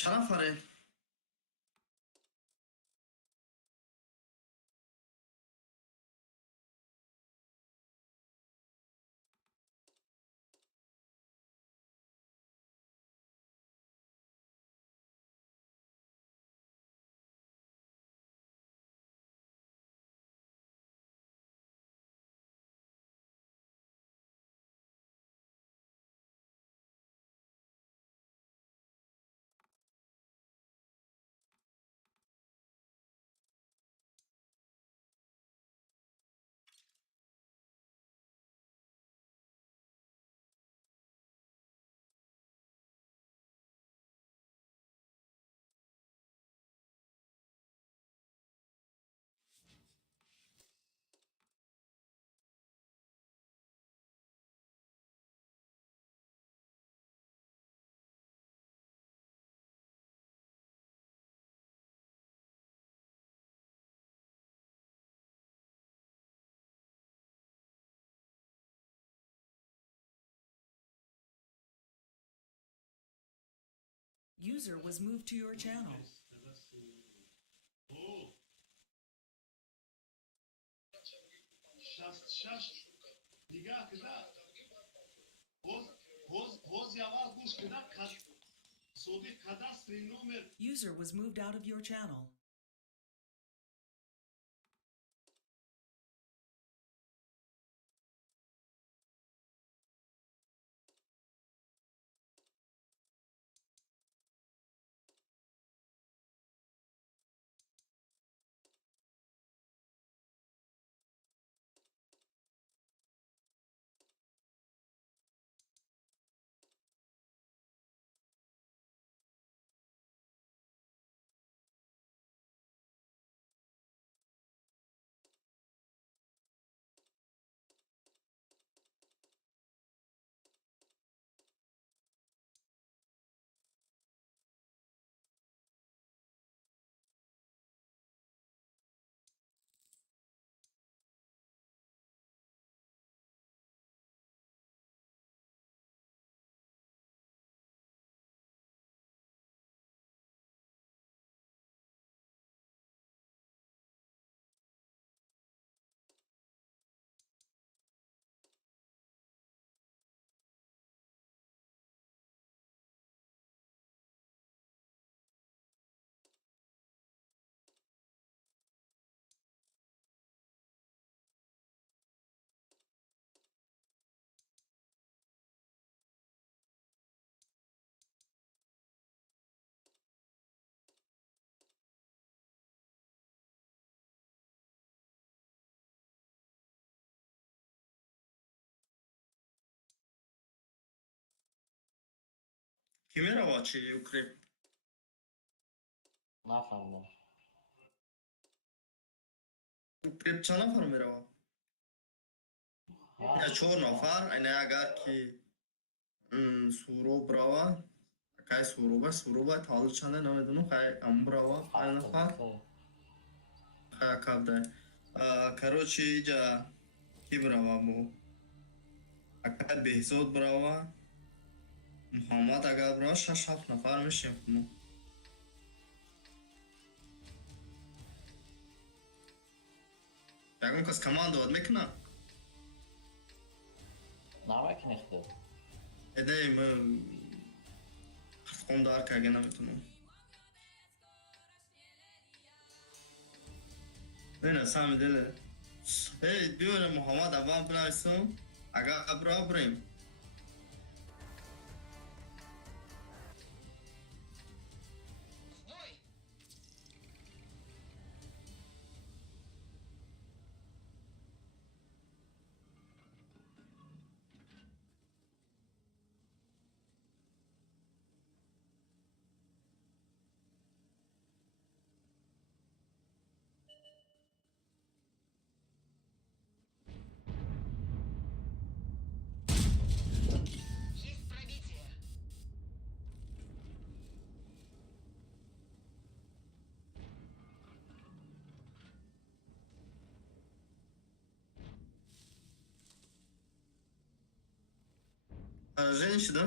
چند نفره؟ User was moved to your channel. User was moved out of your channel. کی میره واچی یوکریپ؟ نفهمیدم. یوکریپ چند نفر میره؟ یا 4 نفر. اینه اگر که سورو بروا کای سورو باید حال چنده نمیدونم خیلی ام بروا 5 نفر خیلی کب ده. کروچی ایجا کی بروا مو اگر بهزاد بروا محمد اگر بروا 6-7 نفر میشیم مو. یکم کس کمان داد میکنه نمکنیخته. ایده خون دار که اگه نمیتونم بینه سامی دله بیونه محمد اول بنایسم اگر ابرا بریم Есть пробитие. Женщина?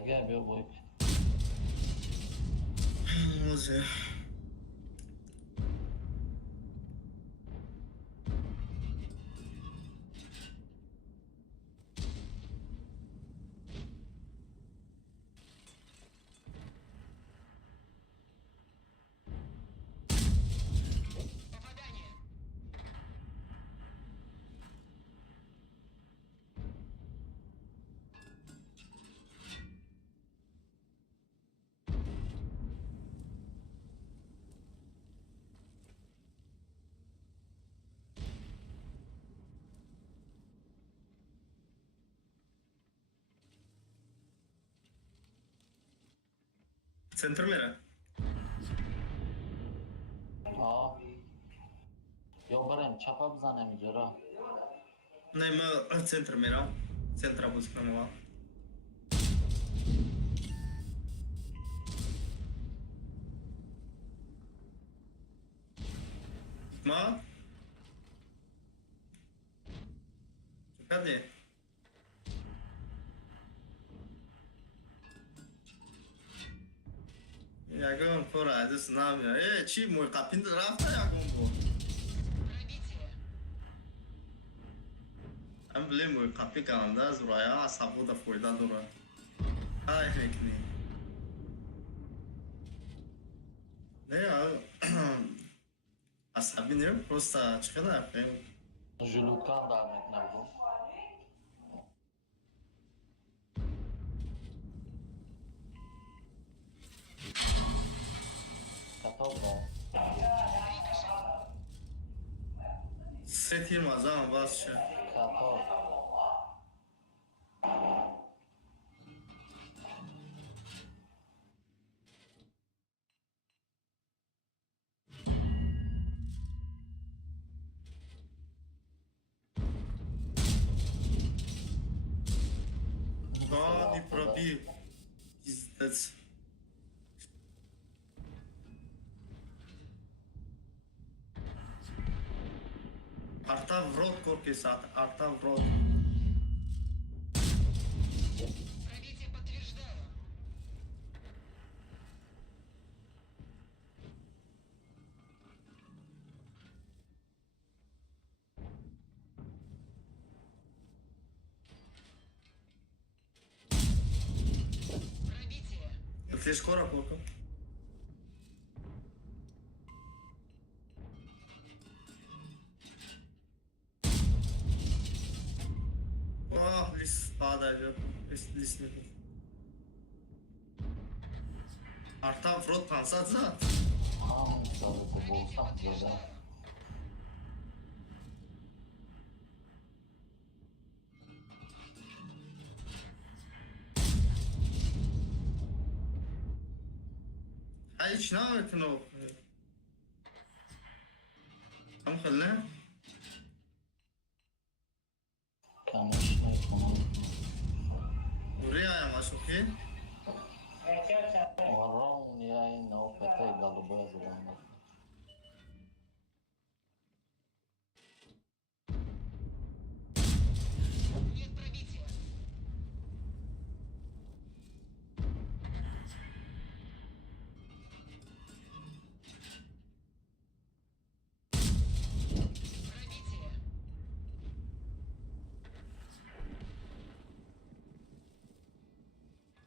Ага, бил бойк. O'zi. Попадание. Центр mera. Ja. Jag börjar chapa bzane mi jara. Nej, men center mera. Centra buscăm. Ma? Cadê? Iagão, coragem, esse nome. Ei, Timo, capim de rafta, Iagão, pô. Пробитие. Am bilemiyorum, kapı kanalında zuraya, sabı da foyda dura. Ay, rekli. Ne ya? Asabi ne? Prosta çıkıyor da yapayım. Julukan da Ahmet Navru. Katal da. Set Yılmaz ama basça. Katal. Да, не проби. Пиздец. Арта в рот корки сад, арта в рот. Пробитие подтверждаю. Пробитие. Ты скоро корка? О, лис падает, лис не. Арта в рот пансат за. Tamam, sağlıklı bulsam böyle. Ay hiç ne yaptın o? Tam kılne. Konuşmayı konu. Buraya yamaç okey. Ворон я и на ОПТ голубое задание. Нет пробития. Пробитие.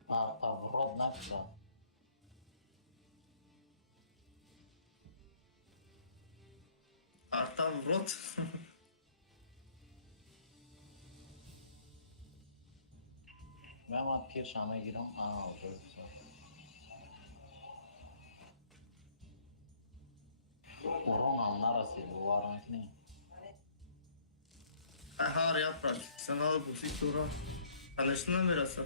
Арта в рот накса. Arta в рот. Ben ama pir şama girim. Aa oldu. Urun neresi bu var mı? Har yaprak. Sen alıp bu siktura. Tanıştın mı biraz?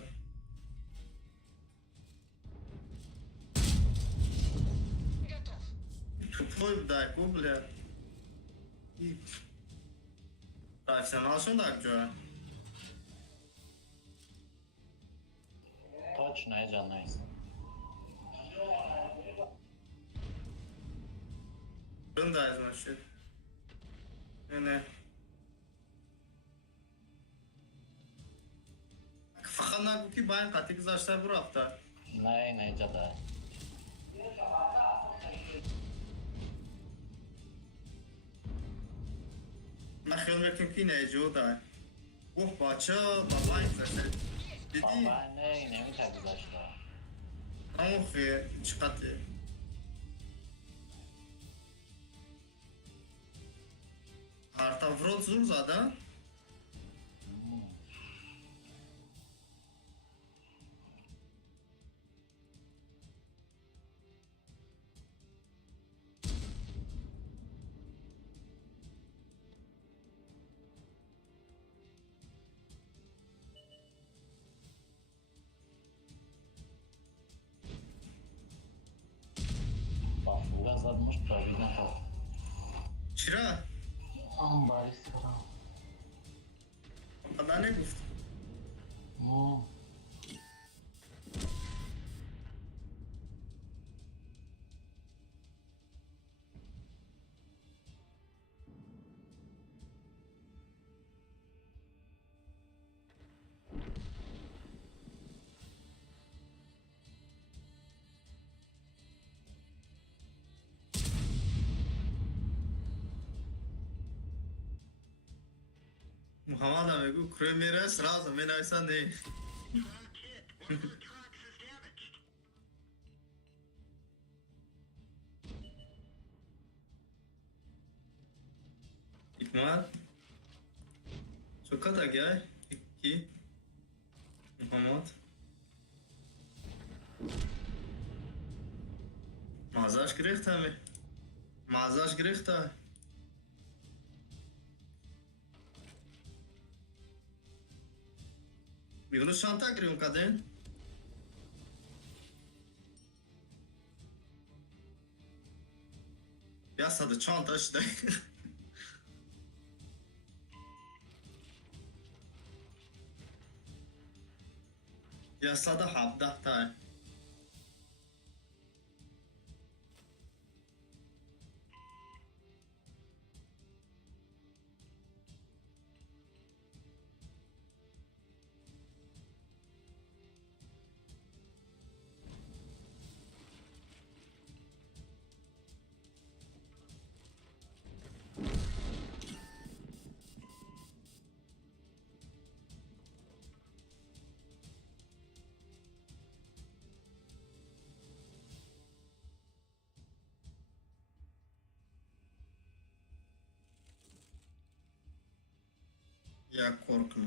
Готов. Твой дай, бля. И... Так, sen alsın da güzel. Точно я canlıyız. Rındayız значит. Yani... Fakat فقط نگو که با این قطعی گذاشته برو رفته. نه جدا. من خیال میکنم که نه جدا. اوه بچه بابا این گذاشته. دیدی؟ بابا نمیشه گذاشته. همون خیلی چقدر ارتافرود زور زده. با فوگا زدمش پرابید نخواد. چرا؟ باریس برام. خدا نگفت. محمد هم میگو کروی میره سراز می نویسن نه. حکمت چو کتا گای کی محمد مازاش گریخته می مازاش گریخته. Bilo şanta giriyorum kadın. Yasadı çanta işte. Yasadı habdahta. Ya korkma.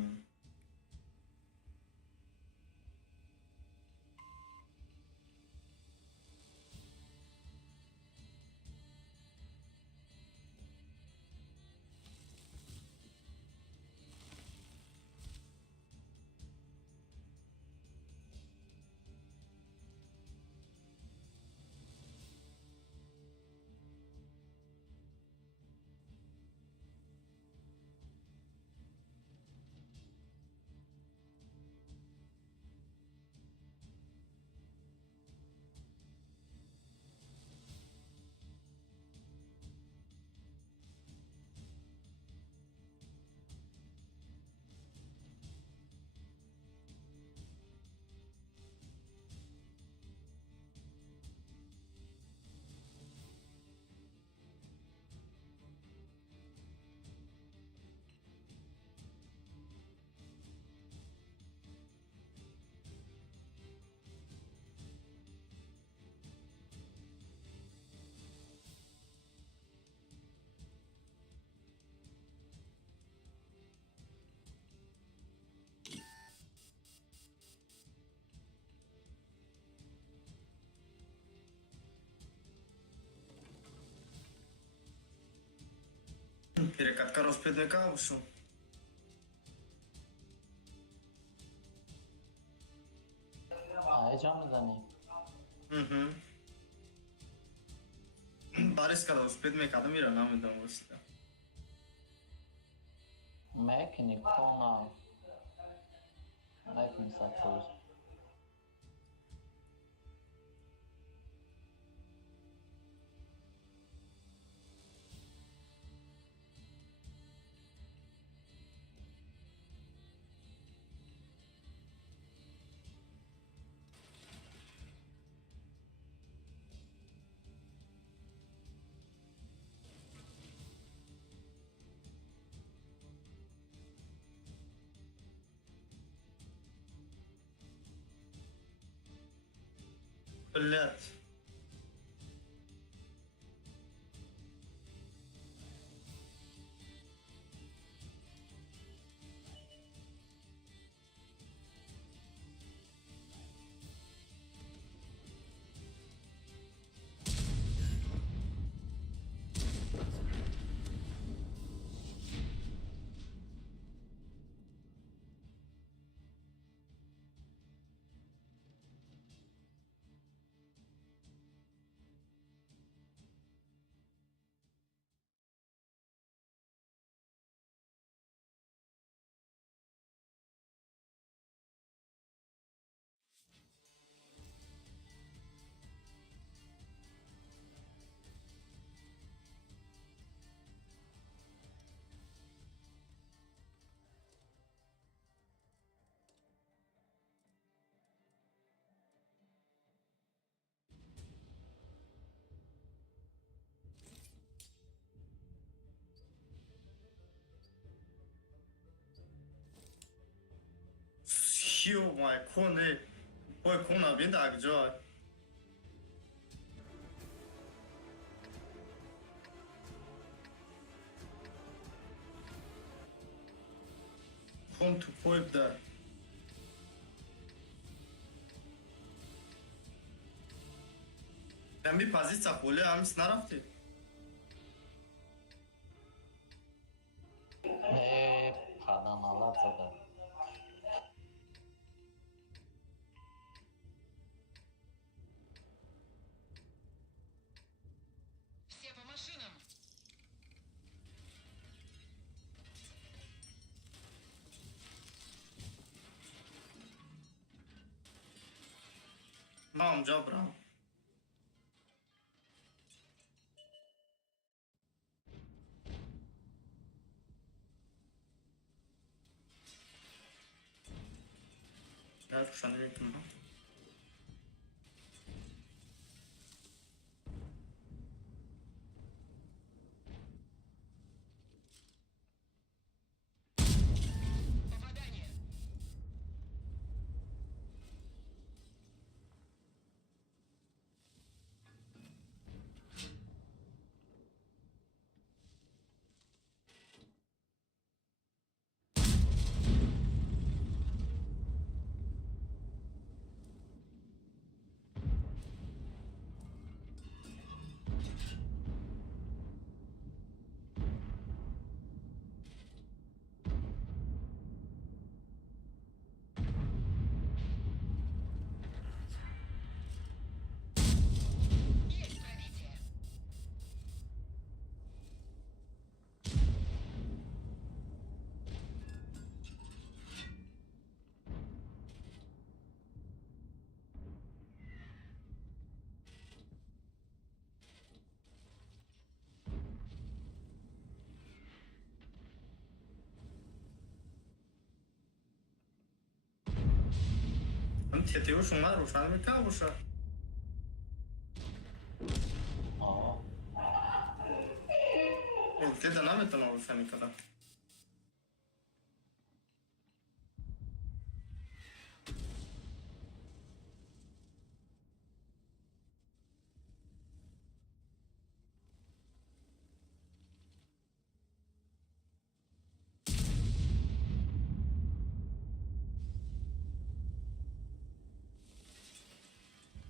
Перекатка розпідника вийшов. هیجان میزنی؟ Baris kada rozpідник, а мира нам дам висти. Мекні, кона. Мекні сатур. Блядь. Ё моё,空的，我空那边打个叫。空突破的。Am poziția acolo, am snarafte. Padan alacaq da. Все по машинам. Mam jabra. Iar și-a nimic în Попадание. Есть пробитие. Am tetiul și mai rușa nimic ca ușa. O, Te de n-am metă la ușa nică, da.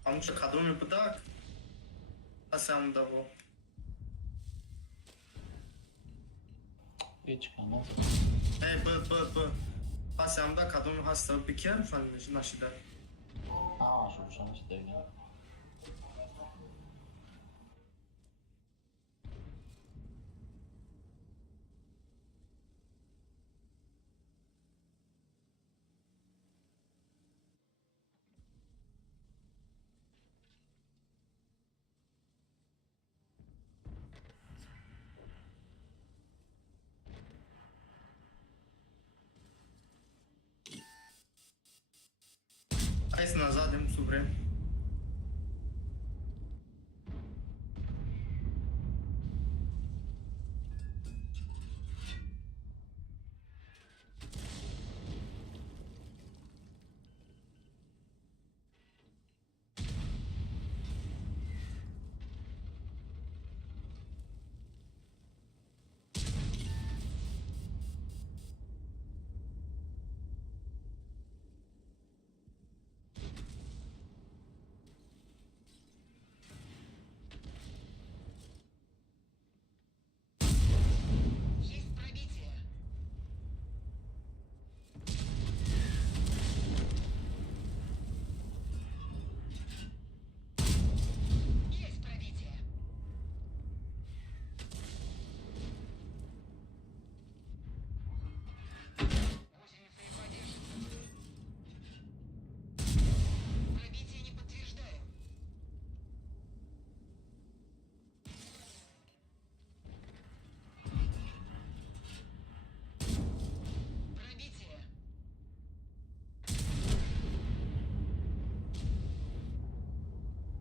Am ce cadou mi putak. Asta am davo. hiç kanat. Ei, bă. Asta am dat cadou mi hasta pe chiar fan nași da. A, și ușa niște de Hai să ne zadem sub vrem.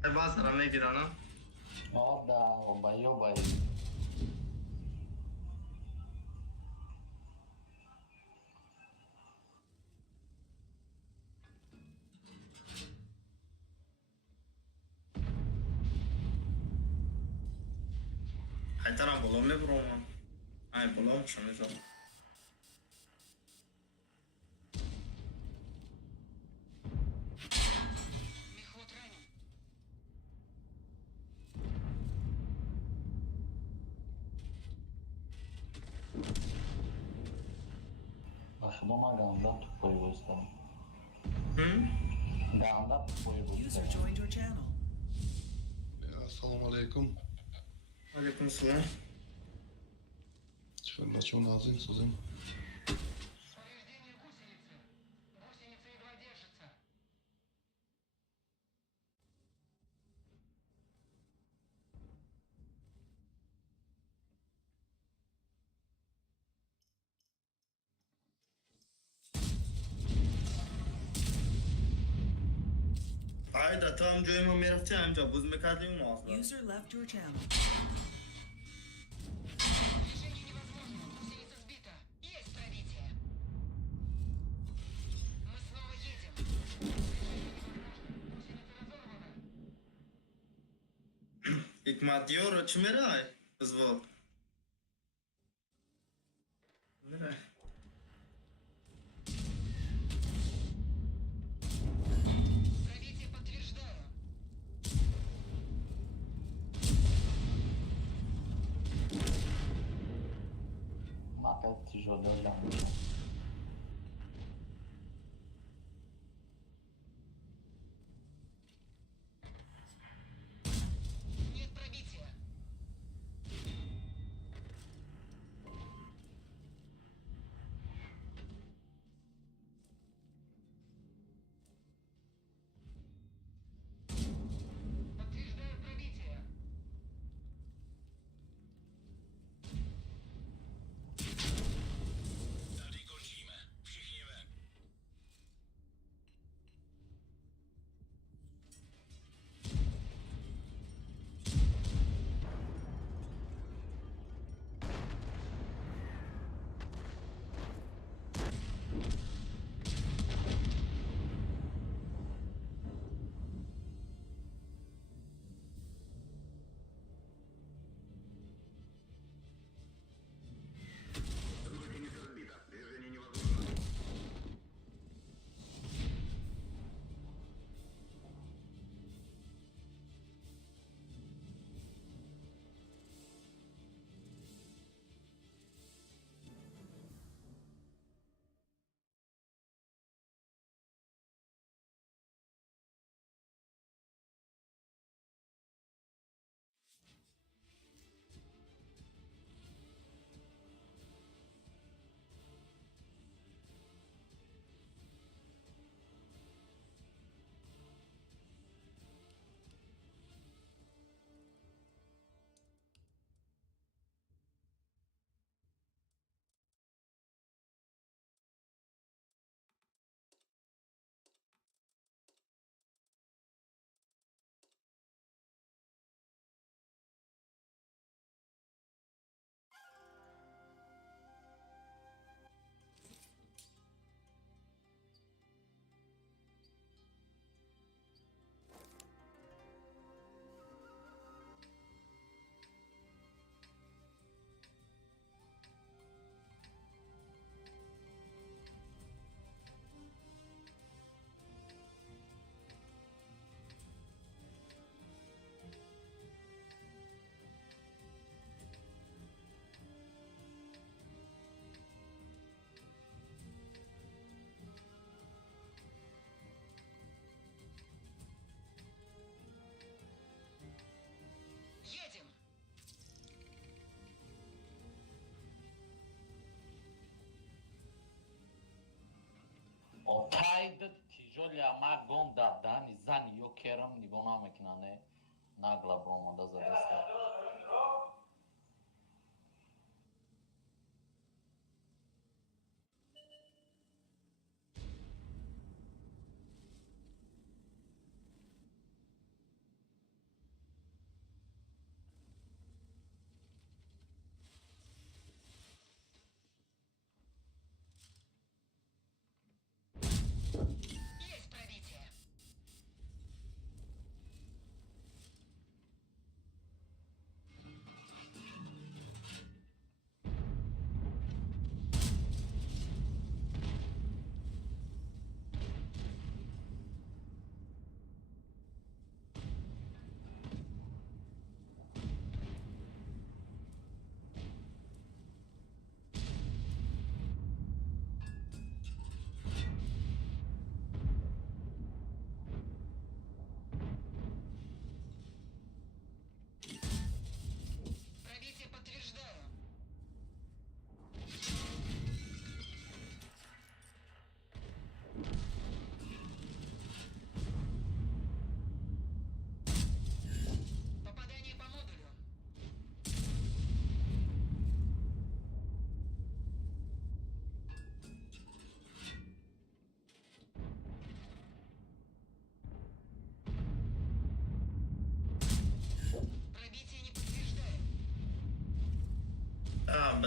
Bazıları ne girelim? O da obay obay. Haytara bulam mı bro mu? Ay bulam şunu zaman. Мехвод ранен. Başıma ganda tutmayı gösterdim. Hı? Ganda tutmayı User gösterdim. joined your channel. Assalamu alaikum. Aleyküm selam. Тихо, что назад, созым. Повреждение гусеницы. Гусеница едва держится. Ayda tam joyma merafti amca buz mekadiyim mi asla? User left your channel. Движение невозможно. Гусеница сбита. Есть пробитие. Мы снова едем. Движение невозможно. Гусеница разорвана. Hikmat diyor çimere ay. Звук. Nereye? Пробитие подтверждаю. Macă tijolele am. Нет пробития. Подтверждаю пробитие. Едем. Otaydı tijolja ma gonda dani zani jokerom ni bona makinane nagla broma da zadesta.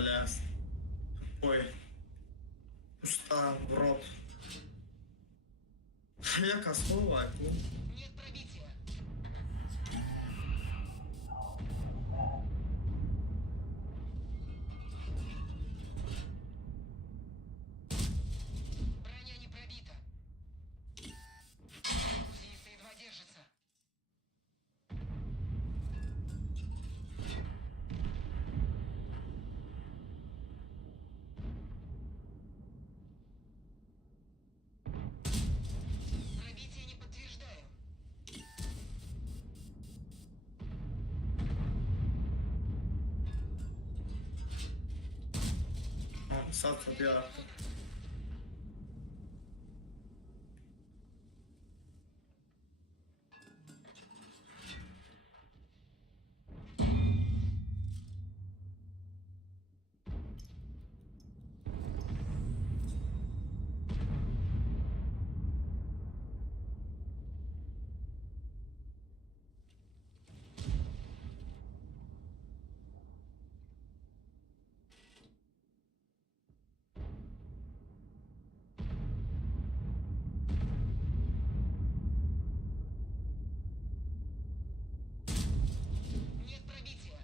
бале аст. Ой. Пуста в рот. Яка слова, яку? Нет пробития. Броня не пробита. Гусеница едва держится. Пробитие не подтверждаю. Sad sad jako. Нет пробития.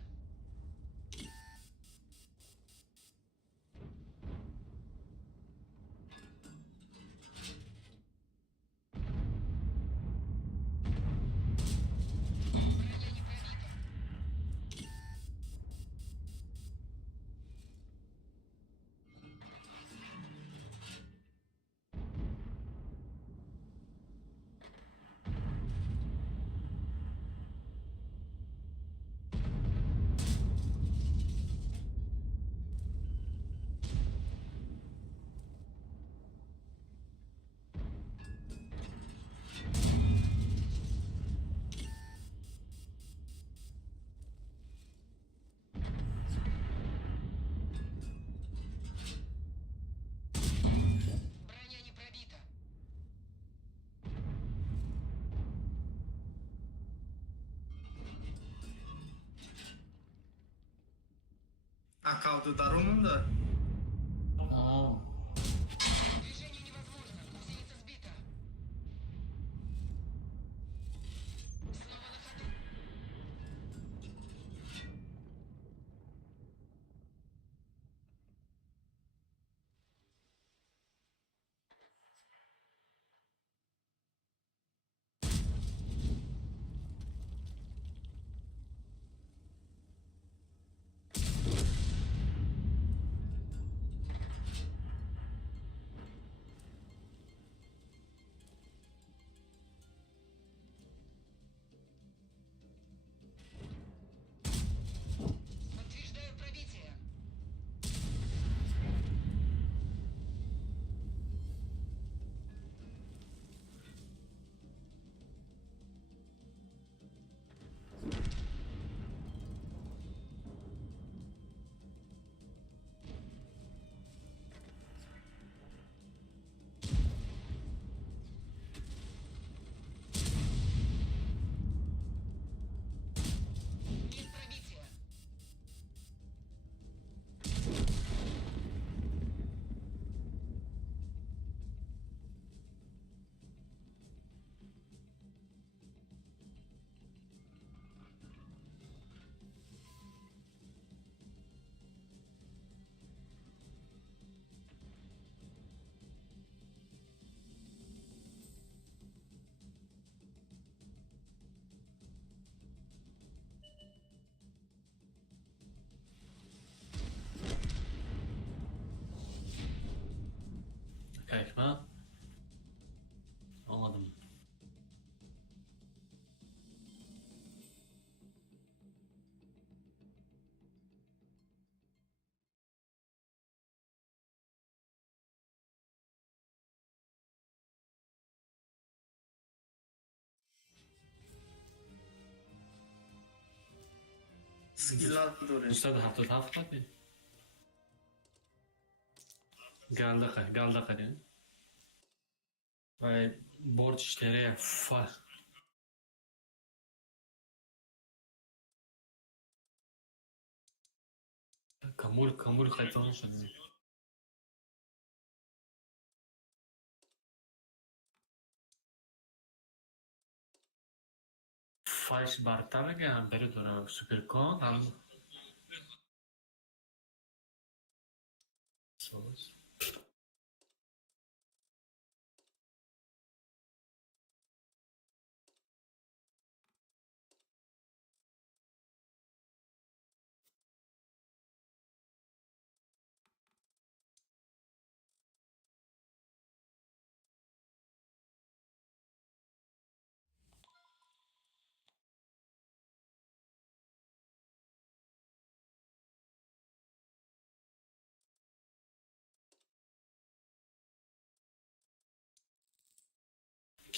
Броня не пробита. Броня не пробита. A caldo da Rumunda? Não. Движение невозможно. Гусеница сбита. Снова на ходу. Подтверждаю пробитие. Нет пробития. Kayfa. Anladım. Skill'lar dure. Ustad hafta hafta bir. Galda yani. Ve borç işleri Камуль хайфон шуд. Фальш барталага ҳам бери дора суперкон ҳам соус.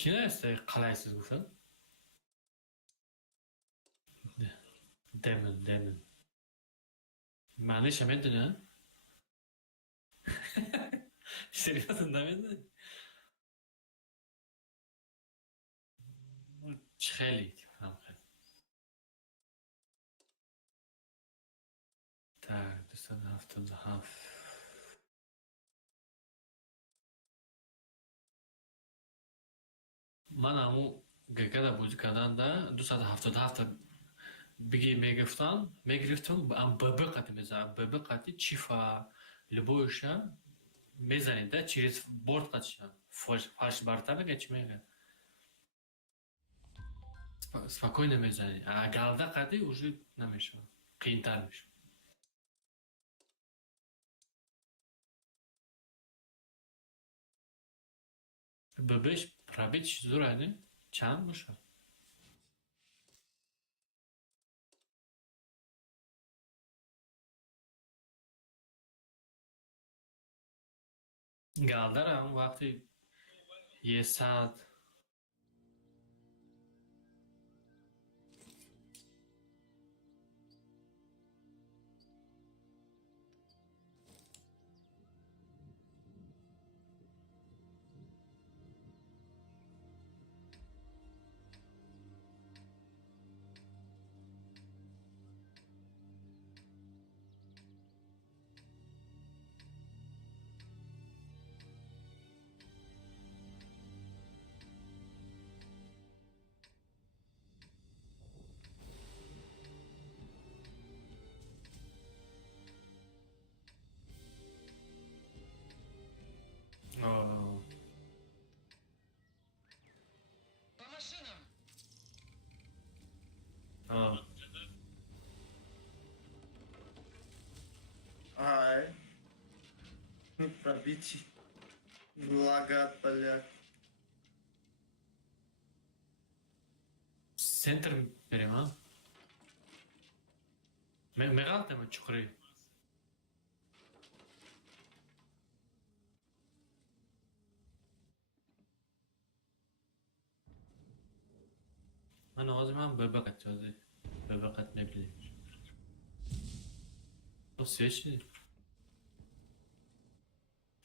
Ki neresi qalaysiz gufta? Demon. Ma'nish hamedini? Серьезно, demedin? خیلی هم خیلی так 277 من همون گگه بودی کردن ده 277 بگی میگرفتم ام ببه قطی میزنم ببه قطی چیفا لبویشم میزنید ده через борт قطشم фальш бартами геч мега спокойно میزنی а галда قطی уже نمیشه قیمتر میشه ببهش пробить زوره نه چند میشه галда هم وقتی یه ساعت По машинам! Ай. Пробить. Лагат, бля. центр берем, а? Мегалта чукры. Ana o zaman bebek atacağız. Bebek atmayabilir. O sveçli.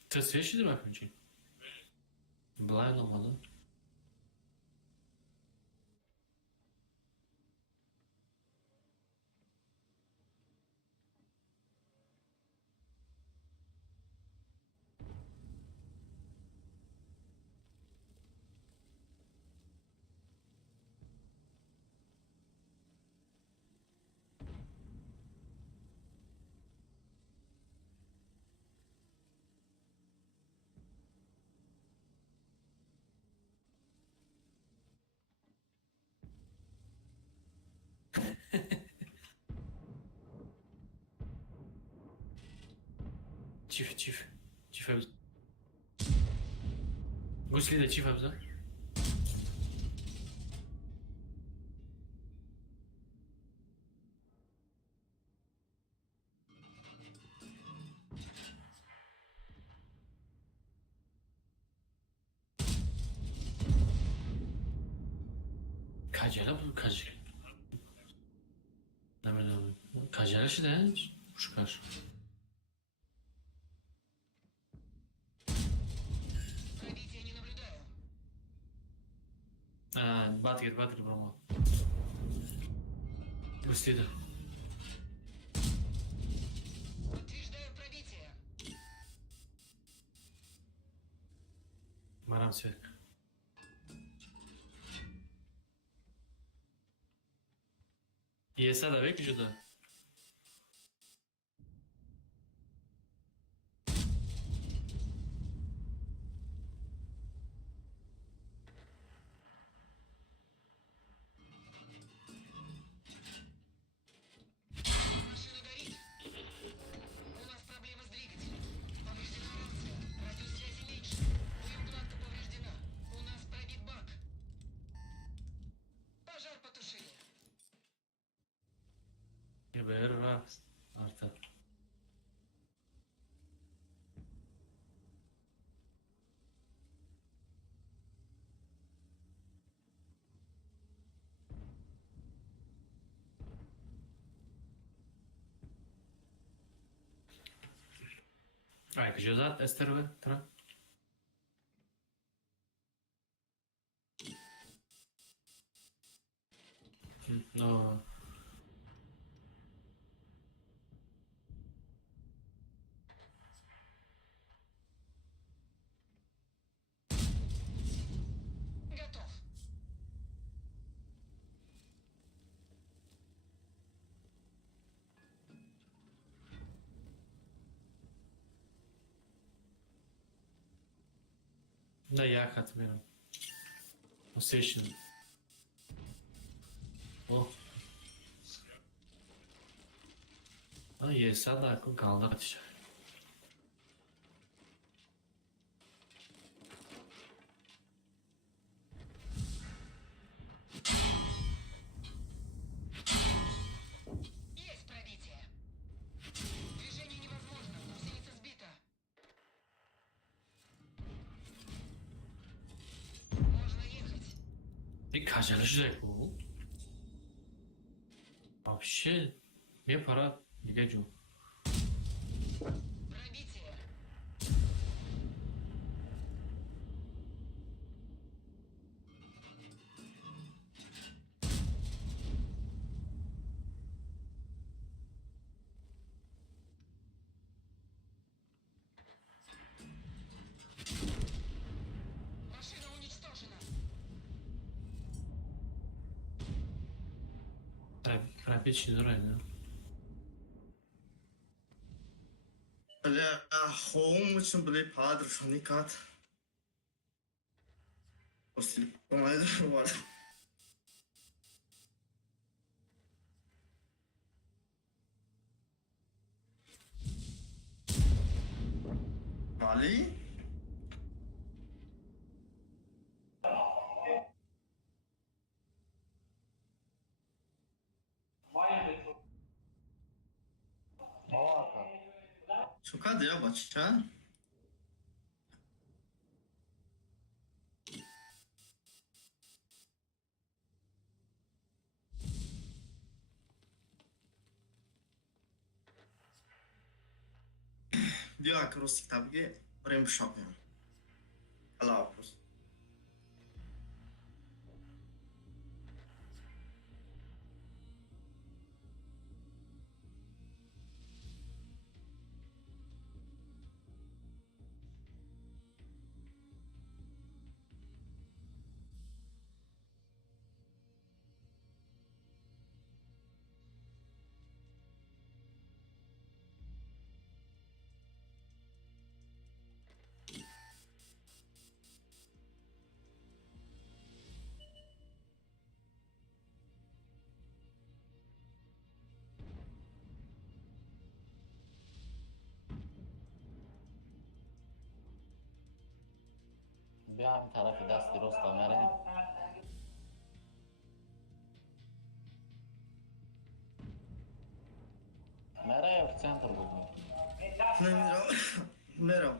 Te sveçli mi yapıyorsun? Blind olmalı. Çift. Çift abza. Gusli de çift abza. Kacela bu kacela. Ne. Kacela şey de puşkar. Пробития не наблюдаю. Батгер брома. Гусли de. منم سه. یه صد اوه که شده. Машина горит. У нас проблема с двигателем. Повреждена рация. Радиус связи меньше. Уюмкладка повреждена. У нас пробит бак. Пожар потушили. یه بهر رفت. آرتا. Ай, که جزات استروه ترا. نو. Готов. Да, я хотел. Освещен. О. А, есть, да, как галдать. Есть пробитие. Движение невозможно. Гусеница сбита. Можно ехать. И каждый же вообще мне пора бегать. Пробитие. Машина уничтожена. Пробить не дурак, Бля, хоум için bile падр шаникат. Осил, помайда var. Ali? Шукаdı ya бача. Diyor akross kitabı بریم شاپیم. Allah hafız. بیا همین طرف دست درست آمره. مره в центр بودیم. نمیرم. میرم.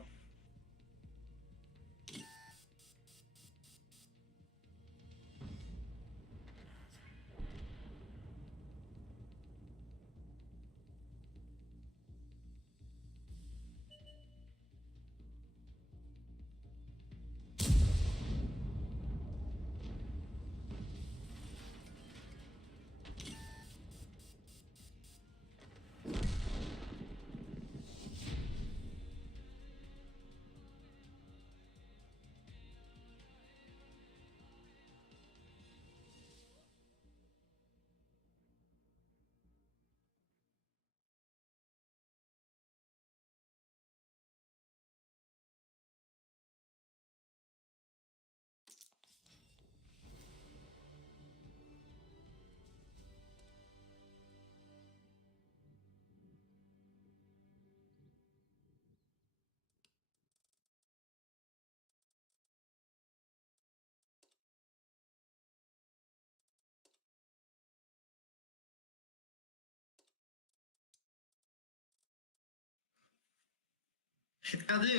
хит кади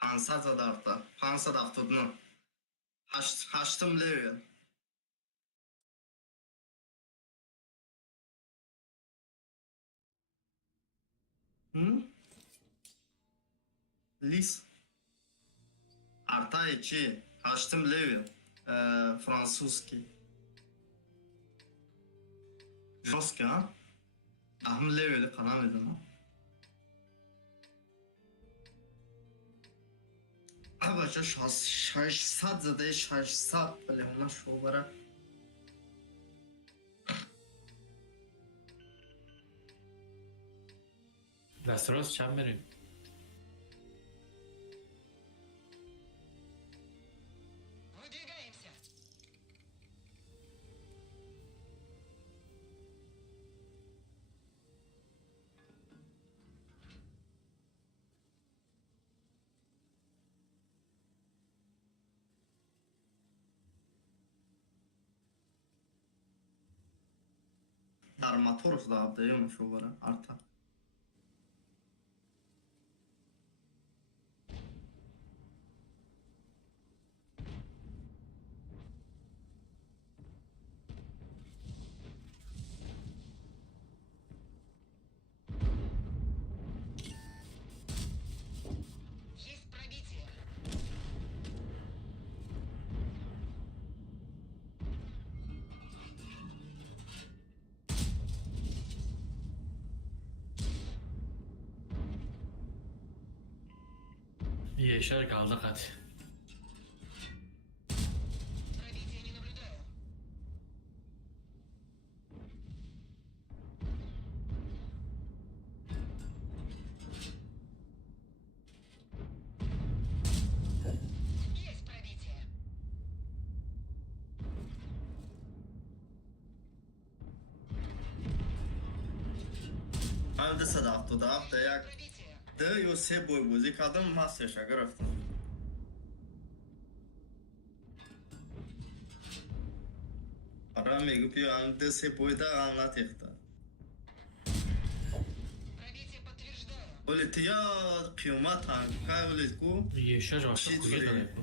500 задафта 579 8 левел лис артай чи 8 левел французский жестко аҳм левели қана медонам бача 600 задаи 600 балеона шобара دستراست چند بریم؟ Выдвигаемся. дар мотор задаём шобара арта Есть пробитие. Yeşer kaldı hadi. Пробития не наблюдаю. Есть пробитие. ҳам 277 як Пробитие. 2 ё 3 бой бозӣ кардам ҳастеша гирифтам ара мегӯ ҳам 2-3 бойда ҳам натехта Пробитие подтверждаю. оли ту я қиёмат ҳам кай олид ку Yeşer aşağı Çiğ kuyuya duruyor. dönüyor bu.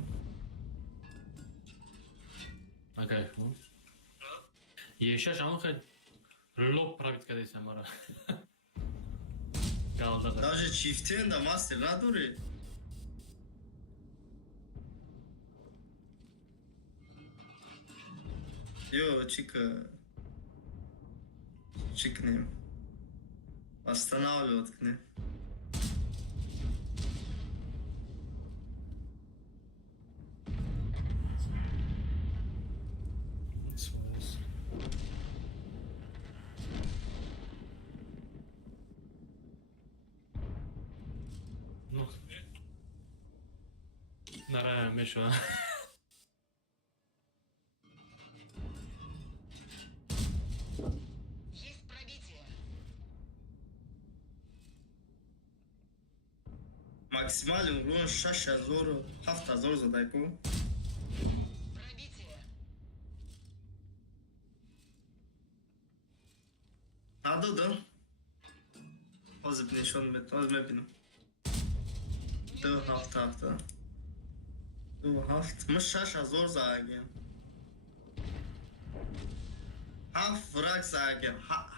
Agay bu. Yeşer şu an kadar rölop pravit kadar bana. Kaldı hadi. даже чифтен да мастер надори ё чикнем останавливать кнем Ну. Нараем еще. Есть пробитие. максимали умрон 6000 7000 задай ку Пробитие. надодам ҳозир нишон медам ҳозир мебинам 277 27 мы 6000 заагем 7 фраг заагем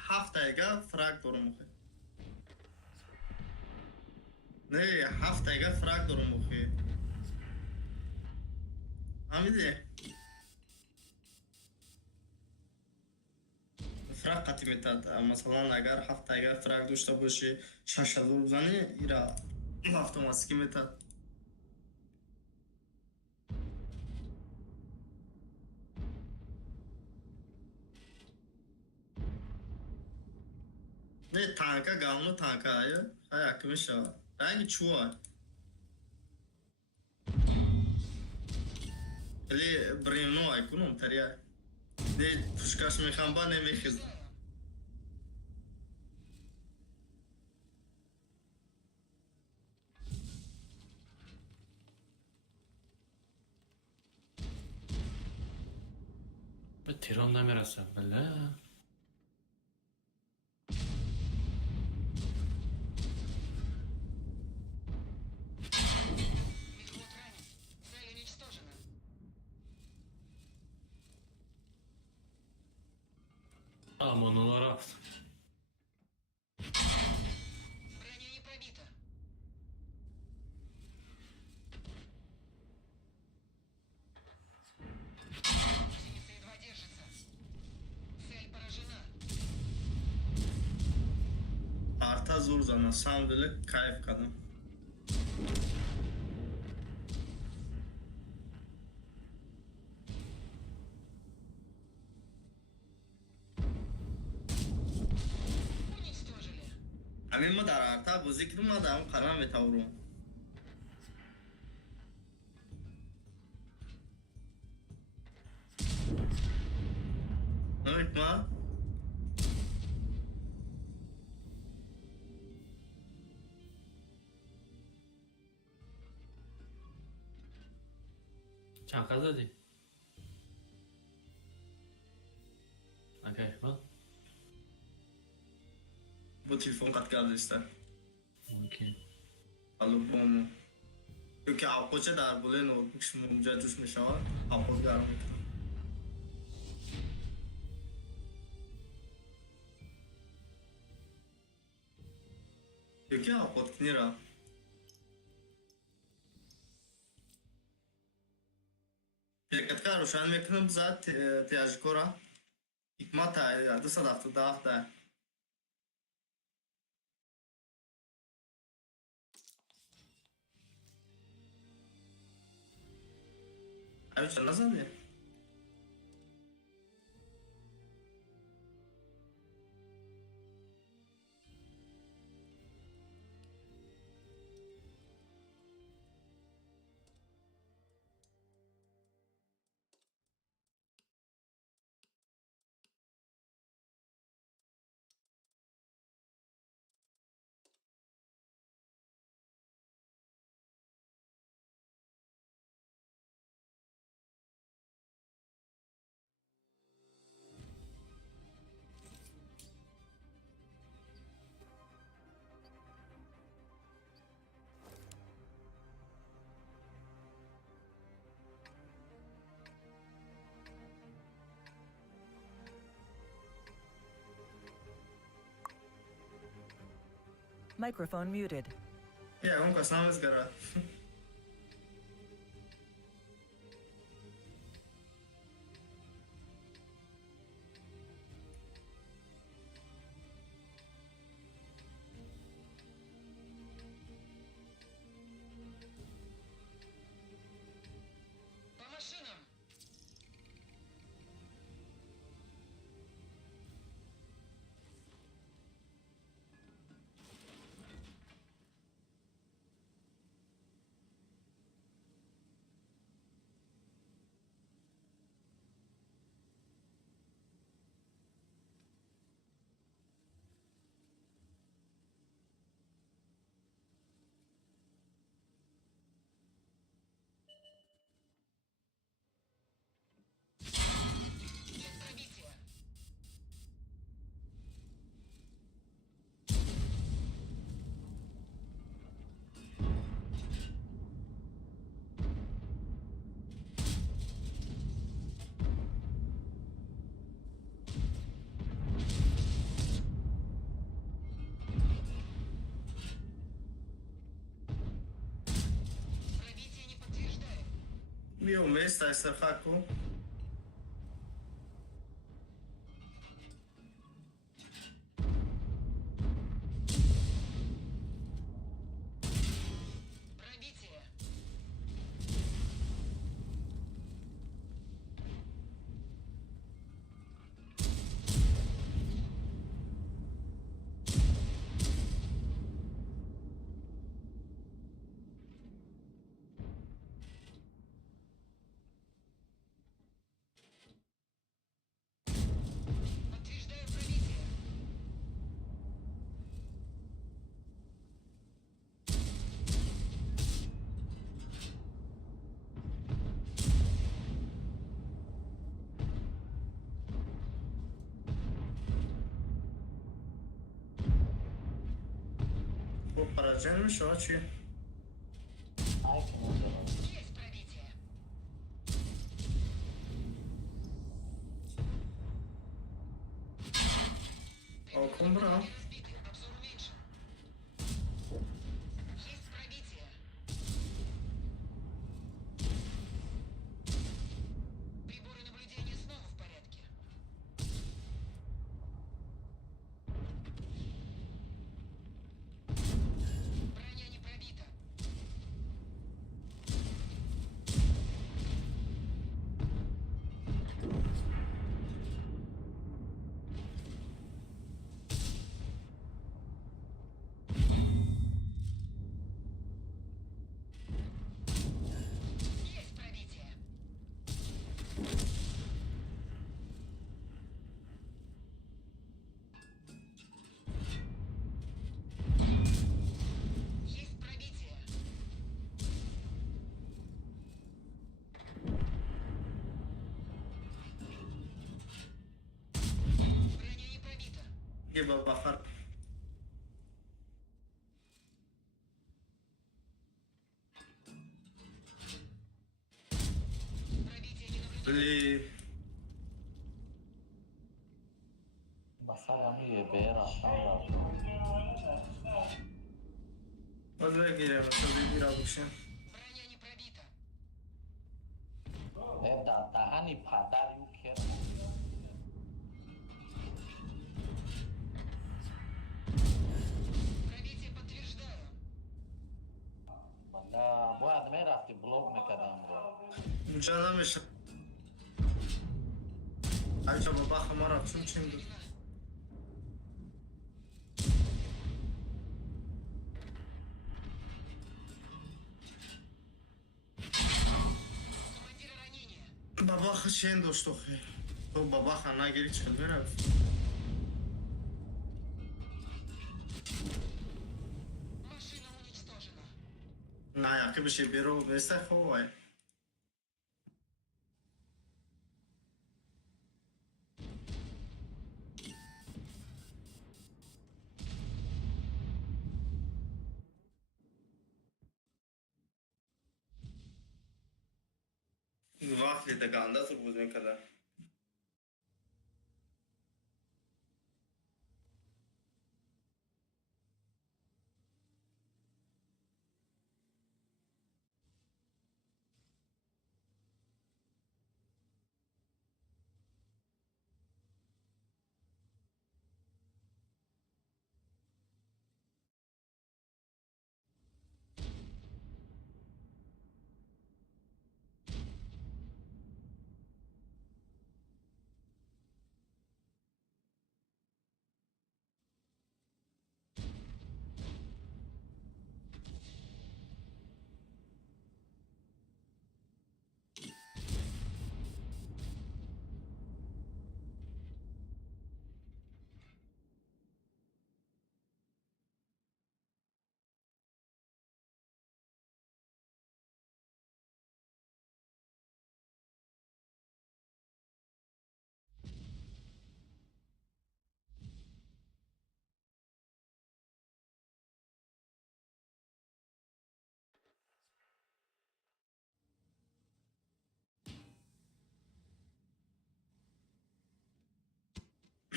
7 тайга фраг дорум охи не 7 тайга фраг дорум охи ҳамиде фраг қатӣ метад масалан агар 7 тайга фраг дошта бошӣ 6000 бизанӣ ира автоматики метад не танка гавно танка ая як мешавад ранги чуа или бревно айкунум тария не пушкаш мехамба немехиз به تیرام نمیرسم بله. Aman ola raft. Броня не пробита. Гусеница едва держится. Цель поражена. Arta zor zana. Samdili kayıp kadın. Уничтожили. Amin mi dar arta? Bu zikrim mi adam? Karan ve tavrum. Evet mi? Çanka zadi. Okay, well. Bu telefon kat geldi işte. Okay. Alıp onu. Çünkü आपको dar बोले notebook şimdi मुझे जिसमें शवा आपको गारम Çünkü आपको कितनी रहा شركتك روشن میکنم زد تیاجکورا حکمت های دو صد هفته Abi sen nasıl diye? Microphone muted. Ya comunque sono sgarrato. По машинам. Нет пробития. Пробитие не подтверждает. Bir 15 sayısı hakkı. Пробитие. Подтверждаю пробитие. Bu paracanmış o açıyor. Ai que não deu. Есть пробитие. Он брал. разбиты, обзор уменьшен. Есть пробитие. Приборы наблюдения снова в порядке. Броня не пробита. Есть пробитие. Есть пробитие. Броня не пробита. Гиба бахар. Пробитие не наблюдается. Ли. مثلا میگه برم باز بگیره مثلا بگیره باشیم. Броня не пробита. در دهنی پدر یو کرم Пробитие подтверждаю. نه باید میرفتی بلوک میکردم اینجا نمیشه. اینجا با بخ ما رفتیم چیم بود. Командира ранения. باباخ چین داشت خیلی. تو باباخ نگیری چل برفت. Машина уничтожена. نه یکی بشه بیرو بسته خواه. وقتی دگانده تو بود میکرده.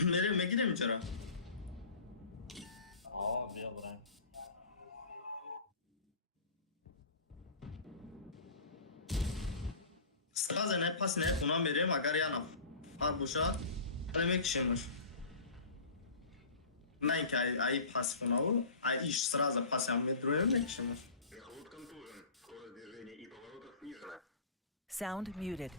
میریم میگیریم چرا؟ آه بیا بریم سراز نه پس نه اونا میریم اگر یا نه هر بوشاد نمیکشیمش نه اینکه ای پس اونا و ایش سراز پس هم میدرویم میکشیمش Эхолот контужен. Скорость движения и поворотов снижена. Sound muted.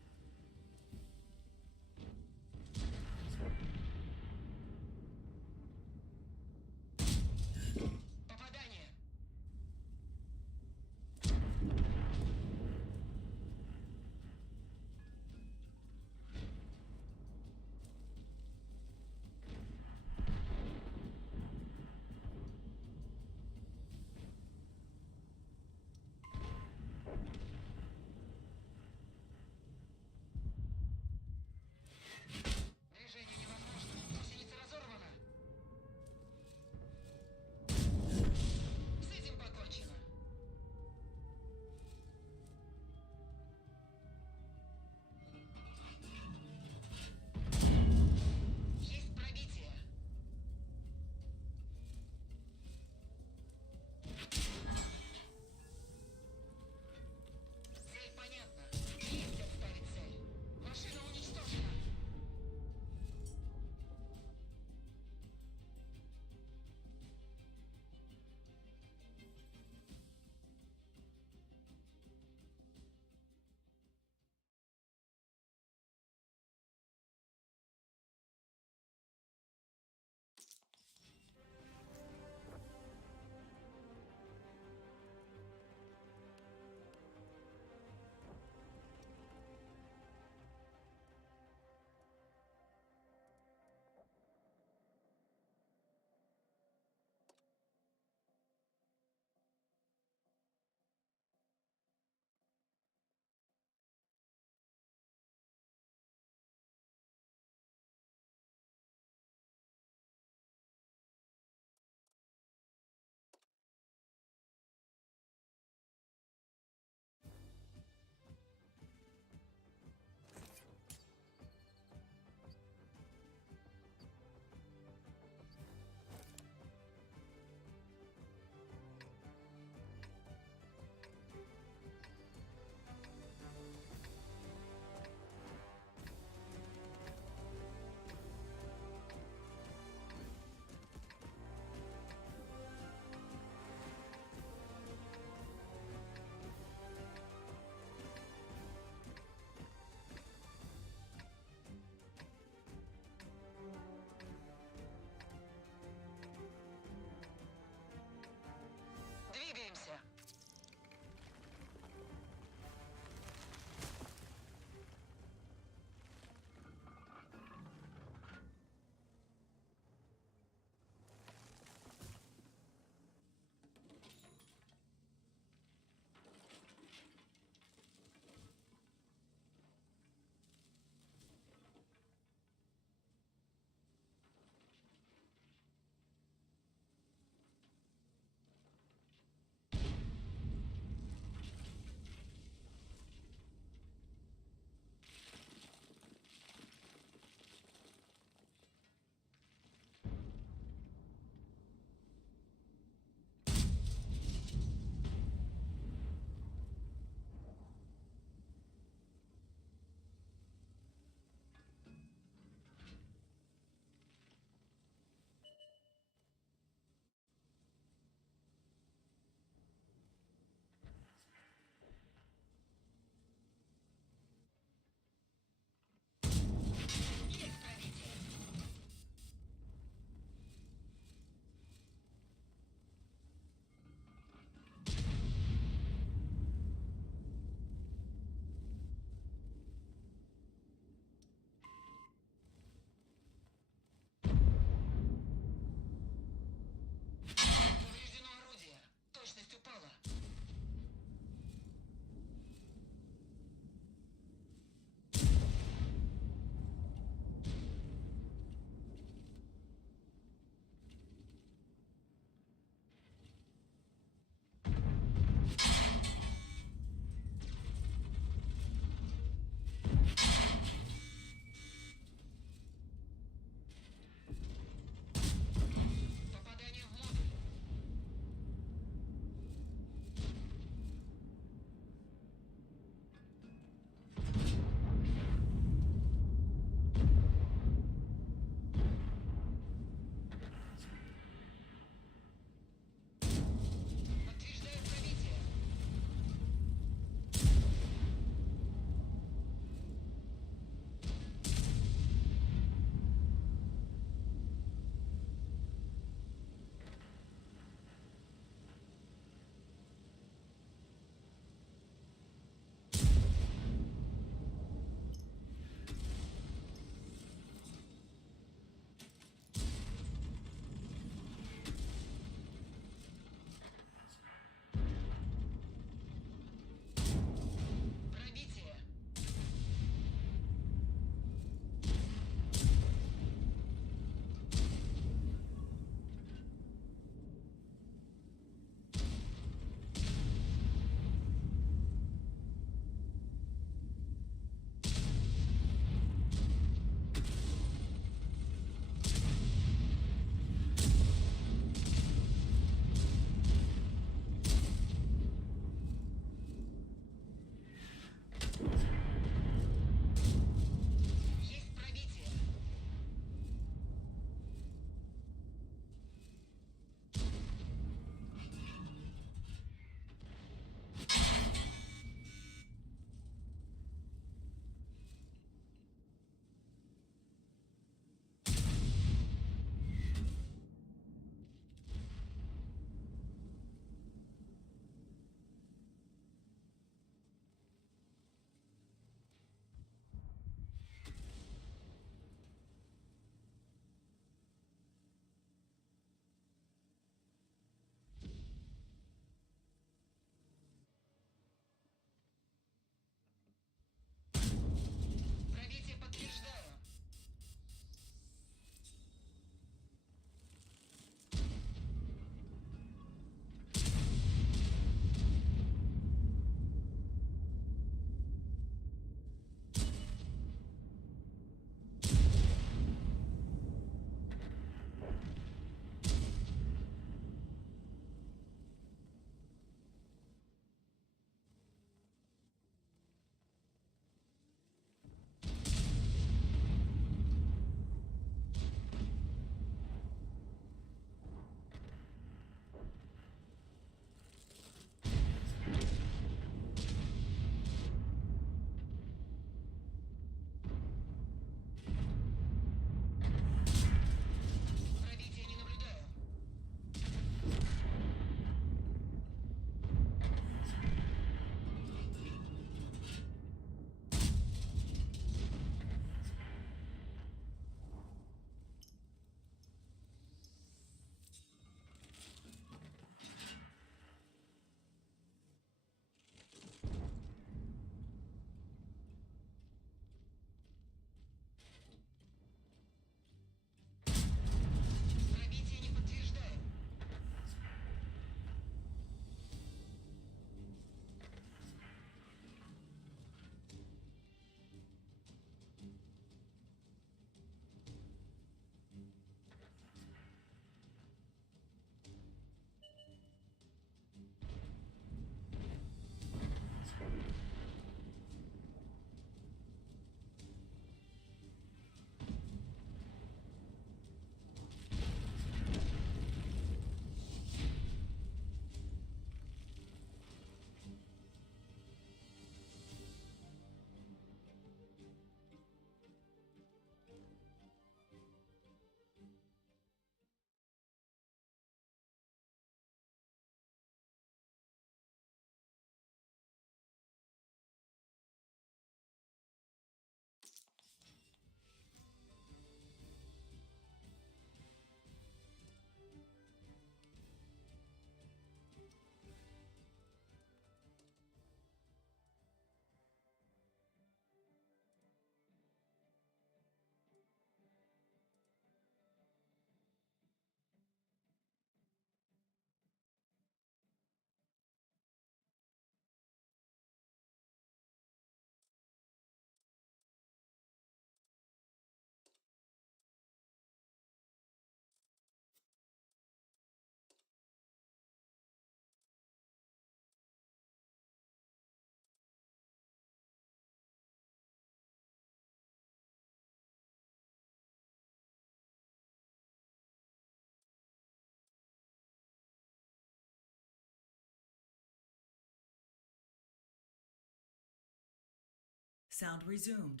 Sound resumed.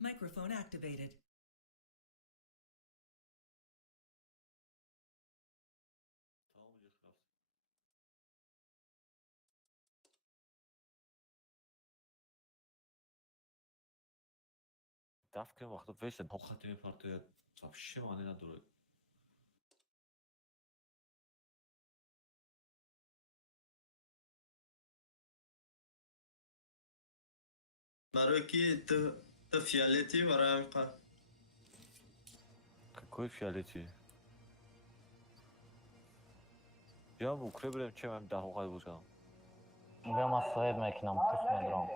Microphone activated. Dawkę macht auf welchen Hochhat den Party вообще маны надо. برای کی تو فیالتی برای اینقدر Какой фиолетовый? Я в Украине чем им да хоხად бузгам. بیا صاحب مکنم توس مدرم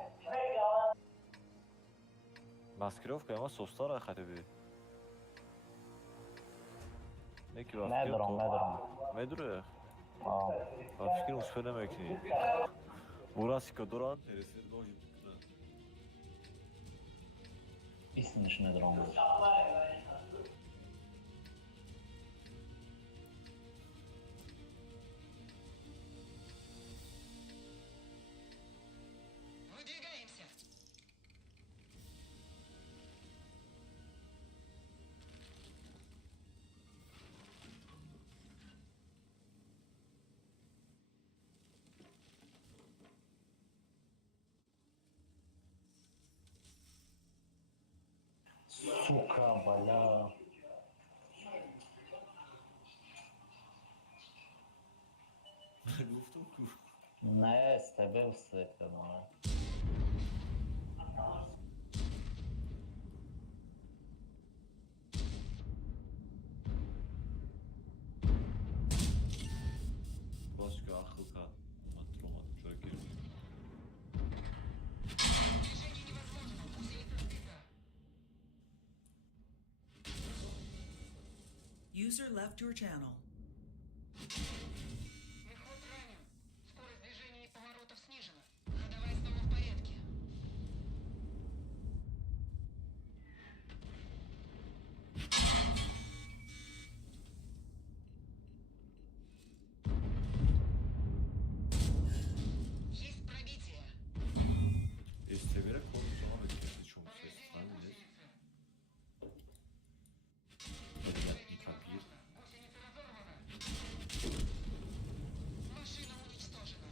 Маскировка я состара хатеби. Неки مدرم Медруе. آه Вообще успели мекни. Урасика дуран. اسمش مدرم Выдвигаемся. сука бля نه استبه استبه Башка ахылка. Матрома чуваки. Движение невозможно. Усилить спица. User left your channel. Мехвод ранен. Скорость движения и поворотов снижена. Ходовая снова в порядке. Есть пробитие. Если берег, он сама мекни. Чем все страны здесь? Я не копир. Гусеница разорвана. Машина уничтожена.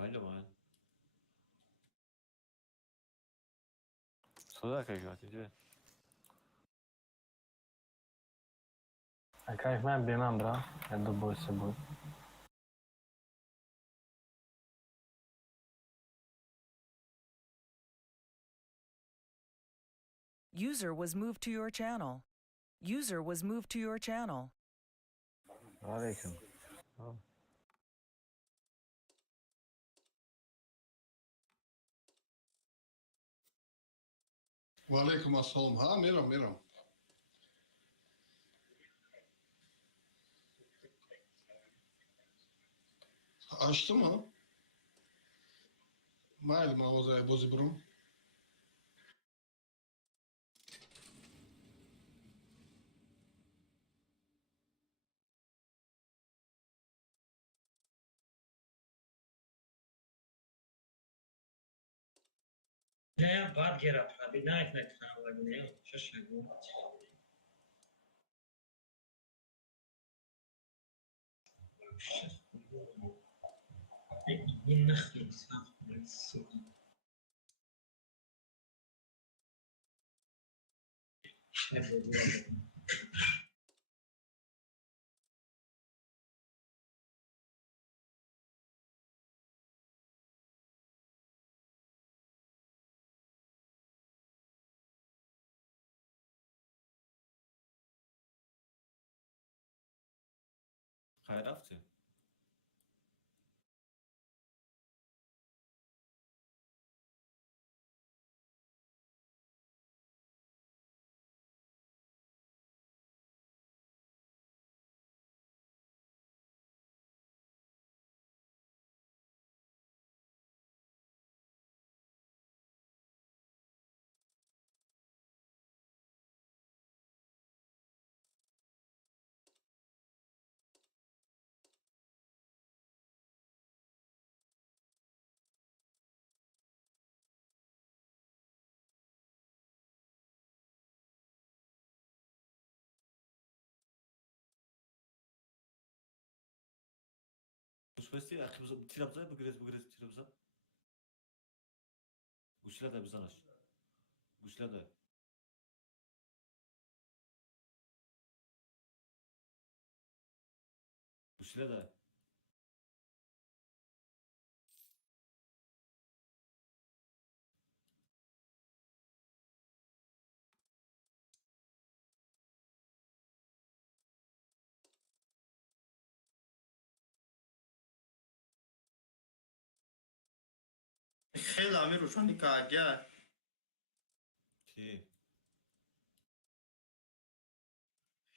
Aynen man. Soda как говорите? А как мы бимам, бра? Я думаю, с собой. User was moved to your channel. User was moved to your channel. Алейкум. Валейкум ассалам. Ha, miram. Açtı mı? Mayli mağazayı bozuyorum. Ne bad get up. I'd be nice next time, like you know, just like what? ينخلص هذا السوق. خیر رفتی؟ گوشبستی اخی بزن تیر بزن بگریز تیر بزن گوشیله ده بزنش گوشیله ده گوشیله ده خیلی امیر روشانی که اگر چی؟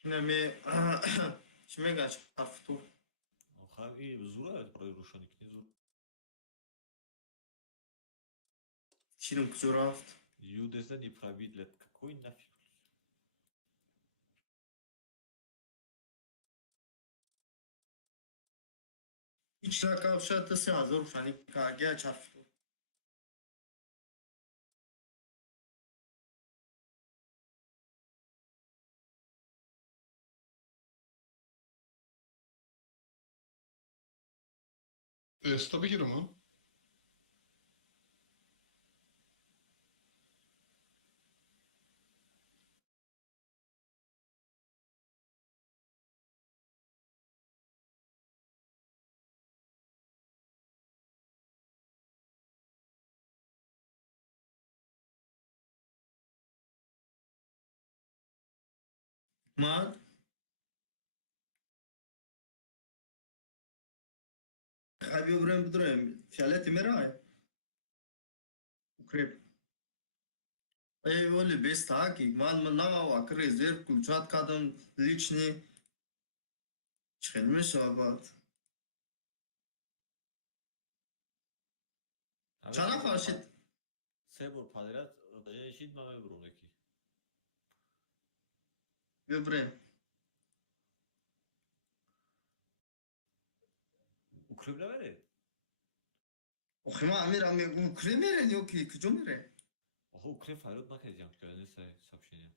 نمی چی میگن چفتو آخه این زوره برای روشنی کنی زور چیرم کجا رفت Юдеса не пробидлет. Какой нафиг? هیچ رکاب شد تا 3000 روشانی که اگر چفتو Esta بگیرم ها. من خبی برم بدرم فیالتی میرای وکریب ای ولی بیست هاکی من نما وکر резерв включат кадам личный چخیل میشه آباد چند نفر شد سه بار پادرت شید ما ببرونه کی ببرم اوکراین نمیره اخی ما امیرم میگو وکری میرن یا کی کجا میره آخه اوکراین فریاد نکرد جنگ کرده سه سابشینه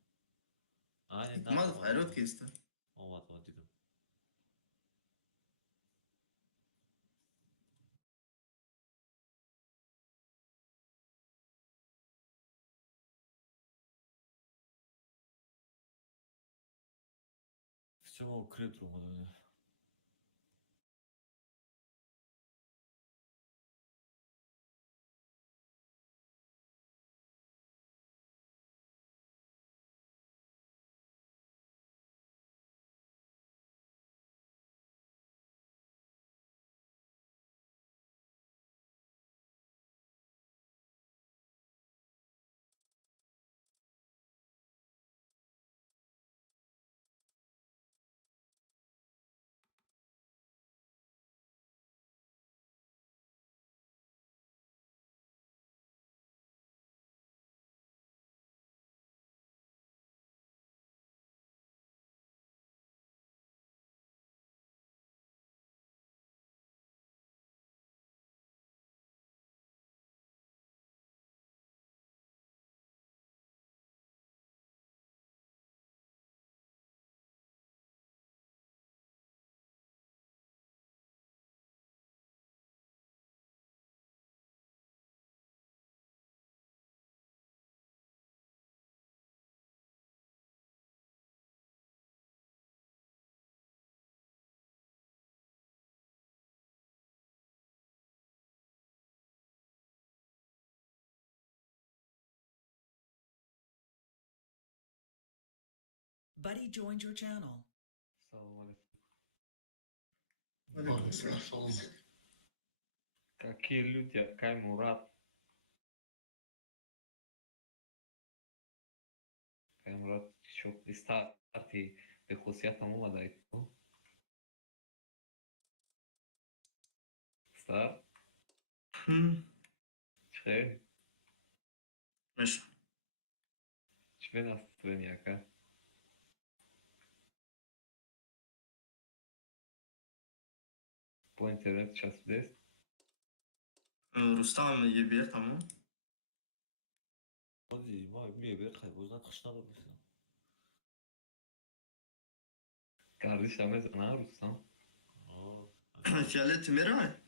آره نه ما فایرات کیسته آمد دیدم چه ما اوکراین رو اومده Buddy joined your channel. سلام علیکم Алейкум салам. Какие люди, какой Мурат. Какой Мурат, что ты старый, ты хусят тому мадай. Стар, че, ماشي. че настроение, ка? По интернету сейчас здесь. رستم یه بیار تمام. حاجی ما میگه خیلی بزن خشنه بسیار. Kardeş ama ne Ruslan? آه. فیالت میره.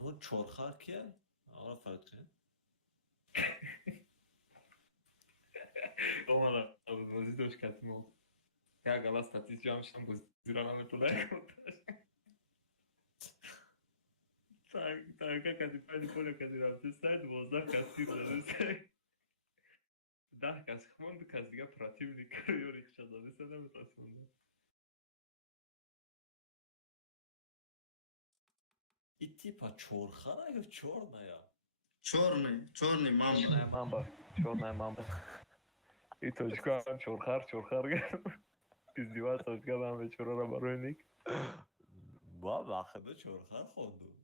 اون چورخار کیه؟ آره فرقه. Oğlum abi vaziyet hoş geldin oğlum. Ya Galas tatlıcı almışım bu ziraname tolay kontaş. Tanka kadifani pola kadirabte saydı bozda kasir dedi. Да, казахмон казига противник Юрий Чададе седем расунда. این تیپا چورخاره یا چورنایا؟ چورنی مامبا. Mamba. Черная мамба. И точка чурхар гад. Издеваться точка там вечера рабаройник. با واخده چورخار خوندو.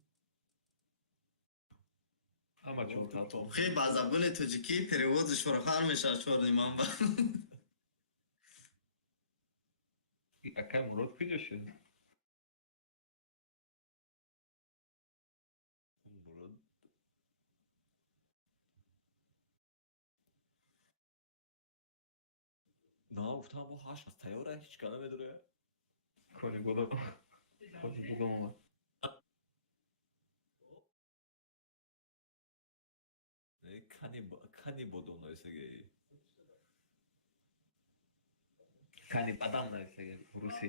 Ama çok tatlı. خیلی با زبان تاجیکی پریوز شورخار میشه چورنی مامبا. Akay Murat kıcaşı. برو. نه گفتم با هاش از تیاره هیچ کلمه داره. Koni budam. Koni budam ama. نه کنی بودم نایسگی. Kani badam neyse gel. Rusi.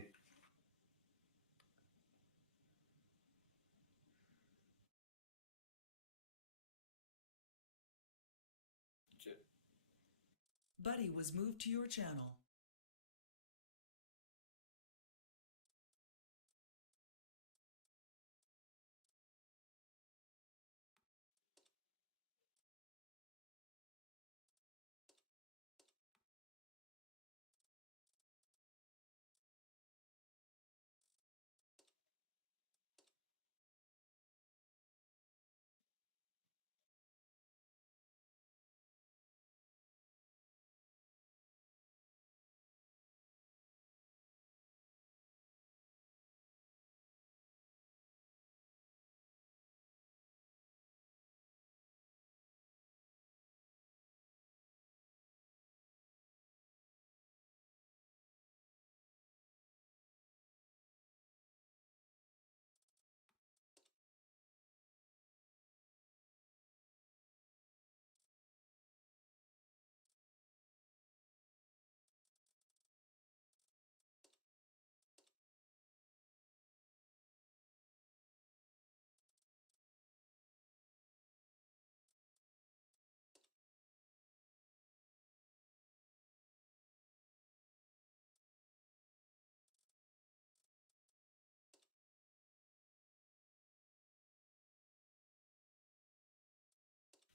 Buddy was moved to your channel.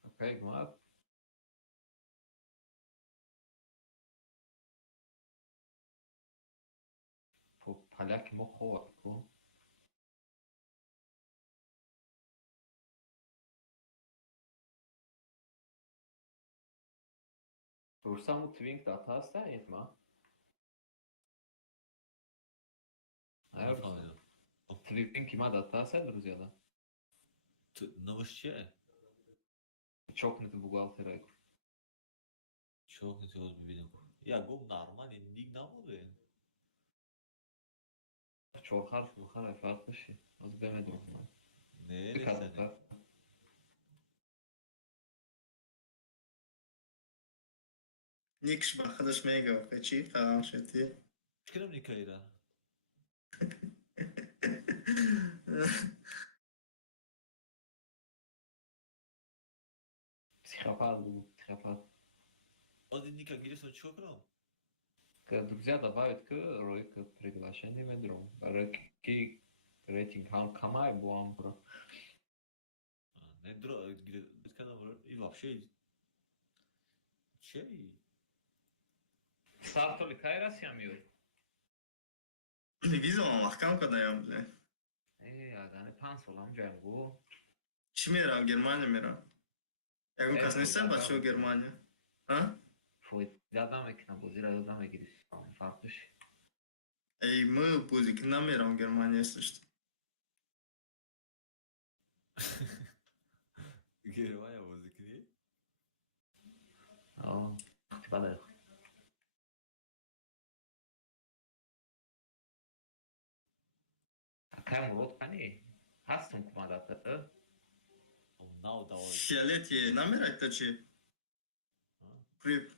Akay Murat. Po Poляки мохова. Ruslan Twink de hatası da yetme. نفهمیدم. Twink ima da hatası друзья da. نوش چیه؟ Чокнути бухгалтера. چون نیاز ببینم. یا گم نارمالی نیک نبوده. Çorkar farklı şey. Az demedim ama. نه Bir kat نیستنی. var. نیکش با خودش میگه چی فرام شدی. چکرم نیکایره. Psikopat bu. Psikopat. O Холодильника гирисон чё крал? Друзья добавят к ролик приглашение ведро. Рыки рейтинг камай буам про. Не дро, и вообще... Че? Сартоли кайрас ямио. визам махкам кадаям бле. Адане пансолам джангу. Чи мерам Германия мерам. Ягон кас нестам бачаҳо Германия. А? Фой дадам мекунам бозира дадам мегирӣ. Фарқиш. Эй, мы бузик намерам Германия, если что. Германия музыкни? О, типа Акай мурод кани? Ҳастум кумадата? Нау давай. Фиолетие намерать то чи? Крип.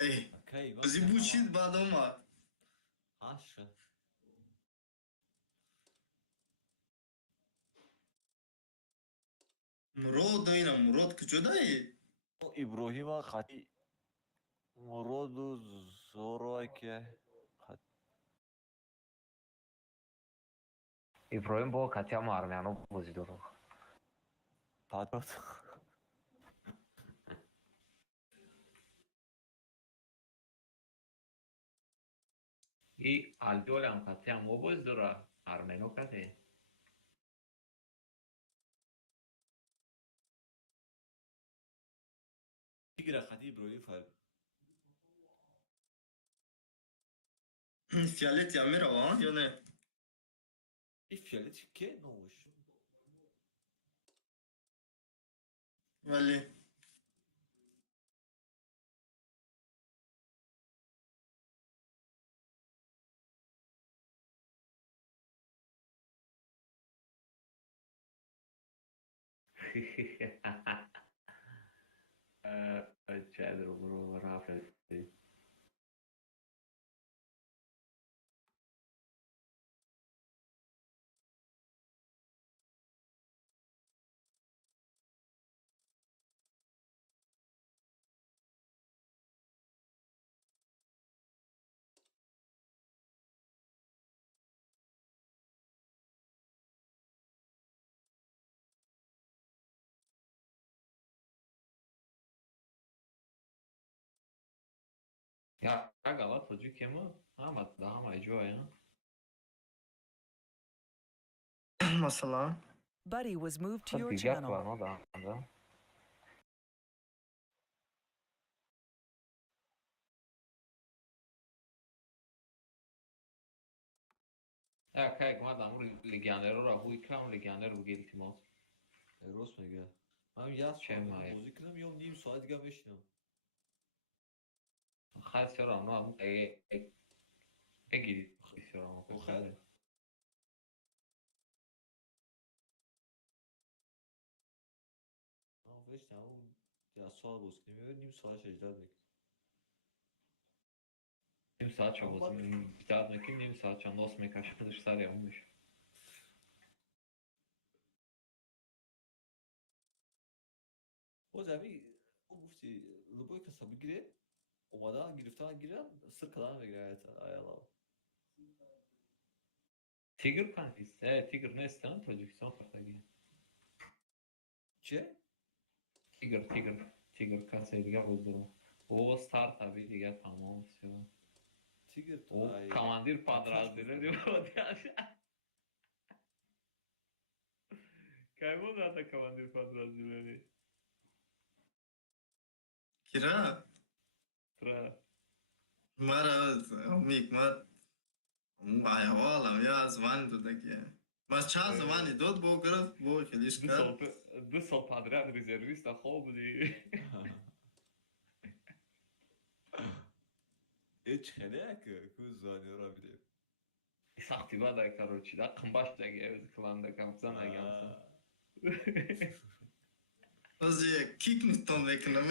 Эй, Окей, зибучит бадома. Аша. Мурод дайна, мурод куҷодаи? Иброҳима хати муроду зороаке Иброҳим бо Катя Мармянов бозӣ дорад. падрот. И алҷолам Катя мо бозӣ дорад. Армено каде. Тигра хати Иброҳим фар. Фиолетия мерава, ё не? И фиолет ке новош. Вали. Чедро бро рафет. Я гала тоҷикема ҳама да ҳамаи ҷое. Масалан? Buddy was moved to your Дигар channel. бармо даҳанда. Кай гумадам легионерро ҳуйкам легионер буги илтимос. Рост мега. Ман як Чем соат май? бозӣ кунам ё ним соат дига мешинам. Хай всё равно эгири всё равно. Охай. Вешнам я соат бозӣ кунам ё ним соат шаҷдат мекунам. Ним соатча бозӣ дад мекунем, ним соатча нос мекашадаш сари он меша. боз ҳами гуфти любой каса бигире омадан гирифтан гирам сир кадан мегирад аялам. Тигр кантист? Тигр нестан Тоҷикистон хартаги. Че? Тигр касе дига буд дорад. О стартаби дига тамом всё. Тигр О командир подразделения водящий. Каймо надо командир подразделения? Кира? Тра. Мара микмат. Айҳолам я звани додаги. Мас чанд звани дод бо граф бо хелиш кард. 2 сол подряд резервиста хоб буди. Эч хелек ку званиёра биде. Сахти бадай короче, да қымбаштаги эвз кланда камсан агамсан. Ози кикнутон мекунам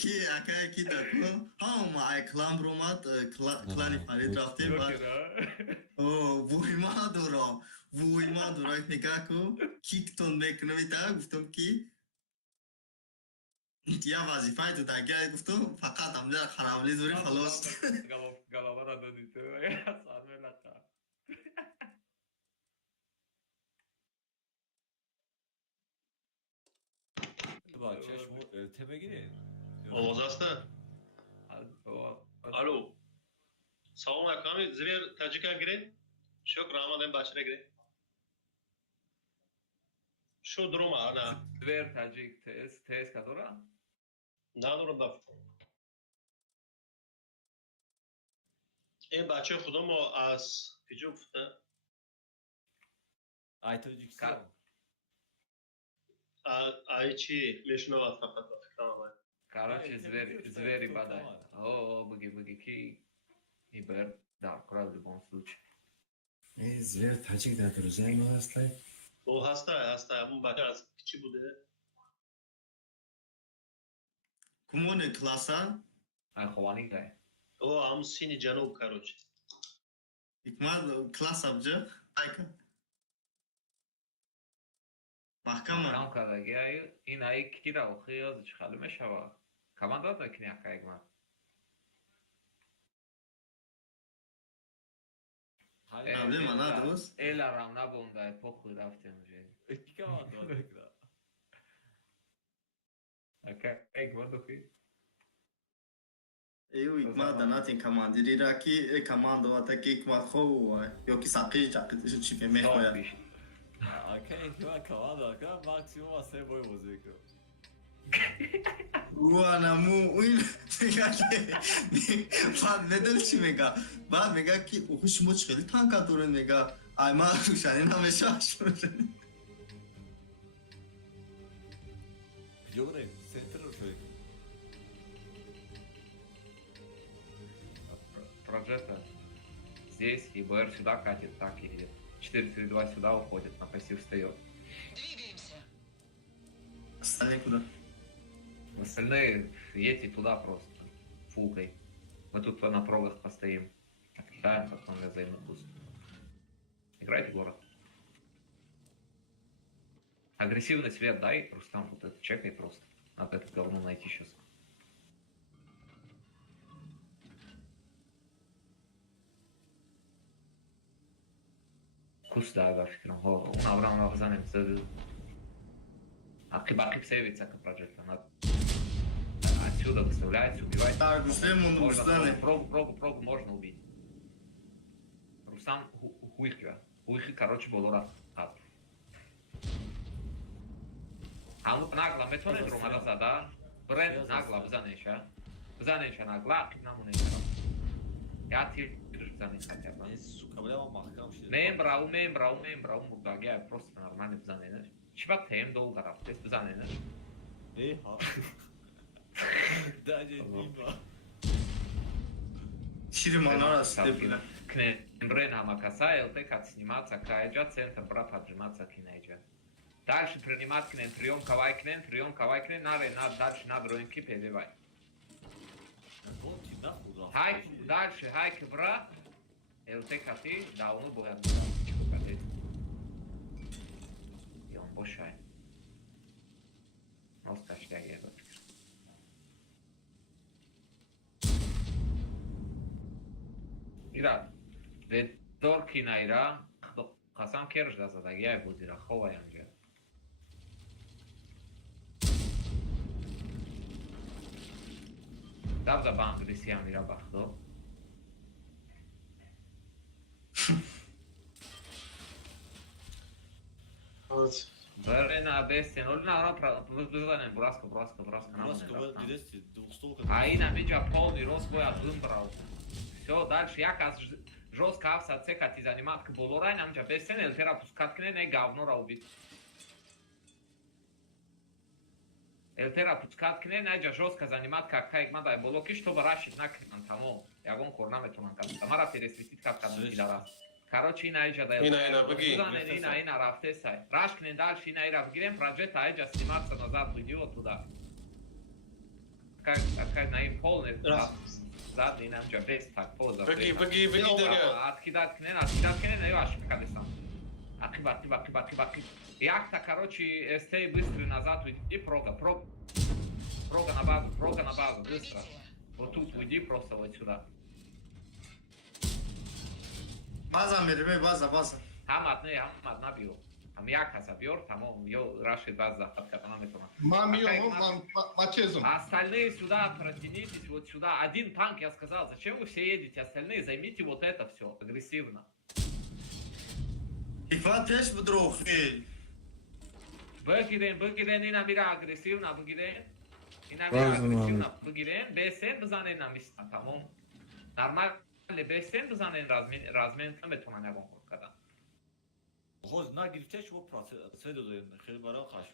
ки акай ки дако ҳама ай клан бромад клани Фарид рафтем ба وای مادورا وای مادورا نگاه کن کیکتون میکنم تا گفتم کی یا وظیفه تو تاگه گفتم فقط همجا خرابلی دوری خلاص Galava را دادی تو سالمه لقا بچهش ته بگیریم آواز هسته؟ الو سلام علیکم زیر تاجیکا گیرین شکر آمدیم بچه گیرین شو دروم نه زور تاجیک تست کدورا ندارم دفتر این بچه خودم از پیجو گفته Aytacıksan. ای چی میشنواد فقط با فکر آمد Короче, звери падают. О, буги, ки. И бэр, да, в любом случае. زیر تاجیک در روزای ما هسته او هسته همون بچه از چی بوده کمون کلاسا Хуани гай. او همون سینی جنوب کروچ حکمت کلاس ابجا айка محکمه Рамкадагиаю, ин ай кира ухиёз чихалу мешава. Командат мекини акайгмат. Проблема мана дост Эла рамна бондай похуй рафтем же. İki kaman da tekrar. Акайгмат ухи. ایو حکمت داناتین کماندیری را کی کماندو تا کی حکمت خو یا کی ساقی جاکتش چی به میخواد Arkaya hemen kaman da arkaya maksimum asaya boy bozuyor. و نمو این میگه که بعد ندل چی میگه بعد میگه که اوخش موچ خیلی تانکا داره میگه ای ما روشنی نمیشه شده Videodayım. Center şöyle. Проджета. Здесь и БР сюда катит, так и 4-3-2 сюда уходит, на пассив встает. Двигаемся. остальные куда Остальные едьте туда просто, фулкой. Мы тут на прогах постоим. Откидаем, потом я займу буст. Играйте город. Агрессивный свет дай, Рустам, вот это чекай просто. Надо это говно найти сейчас. Кус да, гафикрам. Он Авраам Авзанем садил. Акиб сейвится как проджекта. Отсюда выставляется, убивает. так Рустам Можно Рустам прогу можно убить. Рустам хуихи, короче, был урат. Нагла, метоне друма да? Бренд нагла, бзанеша нагла, акиб намунеша. Я тир бзанеша хотя бы. Neyse su kabul ama mahkam şey. Мембра, мурдагия, просто нормальный бзанеша. Чива тем долго рафтес бзанеша. Ne ha? Daha ciddi var. شیر مانا را استفیده Кнембре намакаса, ЛТ сниматься, кайджа, центр, брат, отжиматься, кинайджа. Дальше принимать кнен, прием, кавай кнен, дальше надо роинки перебивай. Oğlum kimden buldu? Хайк, дальше, хайк, брат, ЛТ кати, да, он будет. И он бошай. Оскачтай его. ირა დორქინა ირა ხასამ ქერჟდაზა და გია ბუზირა ხოვა იანჯა დაბზა ბანგლისი ამირა ბახდო Бэрена бестен, олна ара бузбузанен браско Burası намане. kabul diresti. Stol Аина минджа полный рост боя дымбрау. Все, дальше я каз жестко авса цекать и занимать к болорай, нам же бестен, эльтера пускаткне не говно раубит. Эльтера пускаткне, найджа жестко занимать как кайгмада и болоки, чтобы рашить на кримантамо. Я вон корнамету нанкал. Тамара пересвистит как кадмидара. Короче, найджа да Ина, беги. Ина, рафтесай. Рашкне дальше, ина, рафгирем, проджета, айджа сниматься назад, уйдет туда. Как на им полный. зад инамҷа бест так поза بگی دیگه откидать я аж кадесам ақиб як-то короче стей быстро назад уйди прога на базу быстро вот тут уйди просто вот сюда база мерим база ҳамат набиё ҳам як ҳаса биёр тамом ё рашид баъд зафат карда наметавонам Ма миём, ма чезум. остальные сюда протянитесь вот сюда один танк я сказал зачем вы все едете остальные займите вот это все агрессивно ифат пеш будрохил бигирен ина мира агрессивно бигирен бесен бизанен намиста тамом нормально бесен бизанен размен наметавонам ягон кор кардан Hoz na girifte şu proses dodayım. Xeyli bara qaş.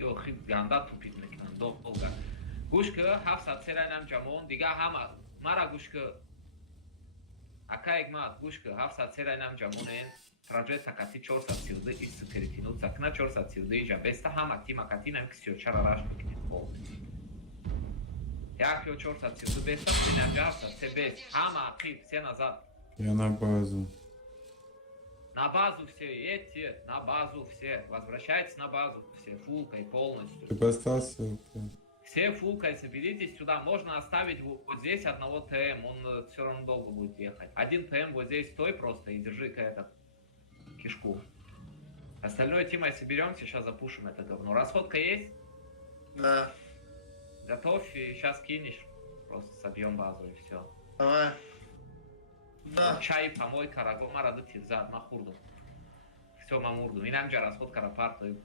ё хеле ганда тупид мекунанд долга гӯш ки 700 серайнам ҷамон дига ҳама мара гӯш ки акаек мад гӯш ки 700 серайнам ҷамонен проҷекта кати 432 из секретину закна 432 ҷа беста ҳама тима кати нам ки 34 раш мекунед як ё 432 беста бинам ҷа 700 се бест ҳама ақиб се назад Я на базу. На базу все, едьте, на базу все, возвращайтесь на базу все, фулкой полностью. Ты поставил ссылку? Все фулкой соберитесь сюда, можно оставить вот здесь одного ТМ, он все равно долго будет ехать. Один ТМ вот здесь стой просто и держи-ка этот кишку. Остальное Тимой соберемся, сейчас запушим это говно. Расходка есть? Да Готовь, и сейчас кинешь, просто собьем базу и все. давай да Чай, помойка, рагу, марады тирзад, махурду. Все, мамурду. И нам же расходка рапарту.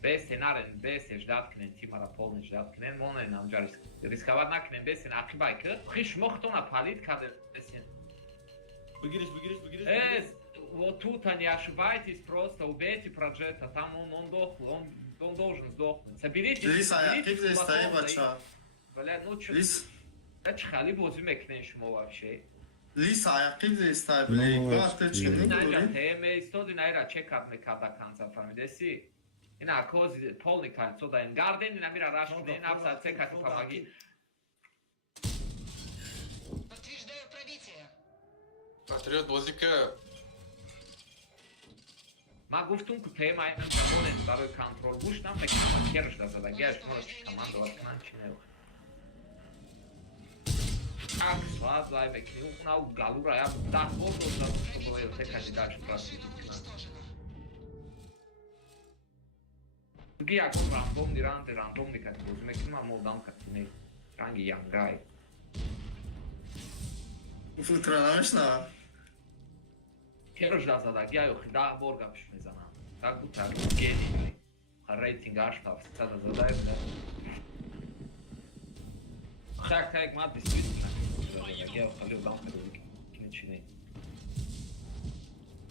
Бесе нарен, бесе ждат кнен, тимара полный ждат кнен, моне нам же рисковать накнен, бесе на акибайка. Хиш мохтона палит каде бесе. Bigiriş. Вот тут не ошибайтесь, просто убейте проджета, там он дохлый, он должен сдохнуть. Соберитесь, лис аяқиб зестай бача Бля, ну чё, лис это хали бозу мекнен шумо вообще. лис аяқиб зестай блей вақт чини Најда гули теме, 100 наира чекат ме када канца фамидеси. Ина коз полни канцо да ен гарден и намира рашне, напса цекати помоги. Подтверждаю пробитие. Патриот бозика Ма гуфтум ку тема айнам ҷамонен барои контрол гӯш нафекр ҳама керш да зада геш моро чи командоват кунан чи не ак соат зай мекунӣ унав галура як 10 бор дозад чтобы текади даш праси ги якон рандомни кати бозӣ мекунӣ ман молдам катине ранги янгай футра намешнавам керш да задаги аёхи 10 бор гапш мезанам так бута гени рейтинг аштав сада задай да так мат действительно я халил дам кинчини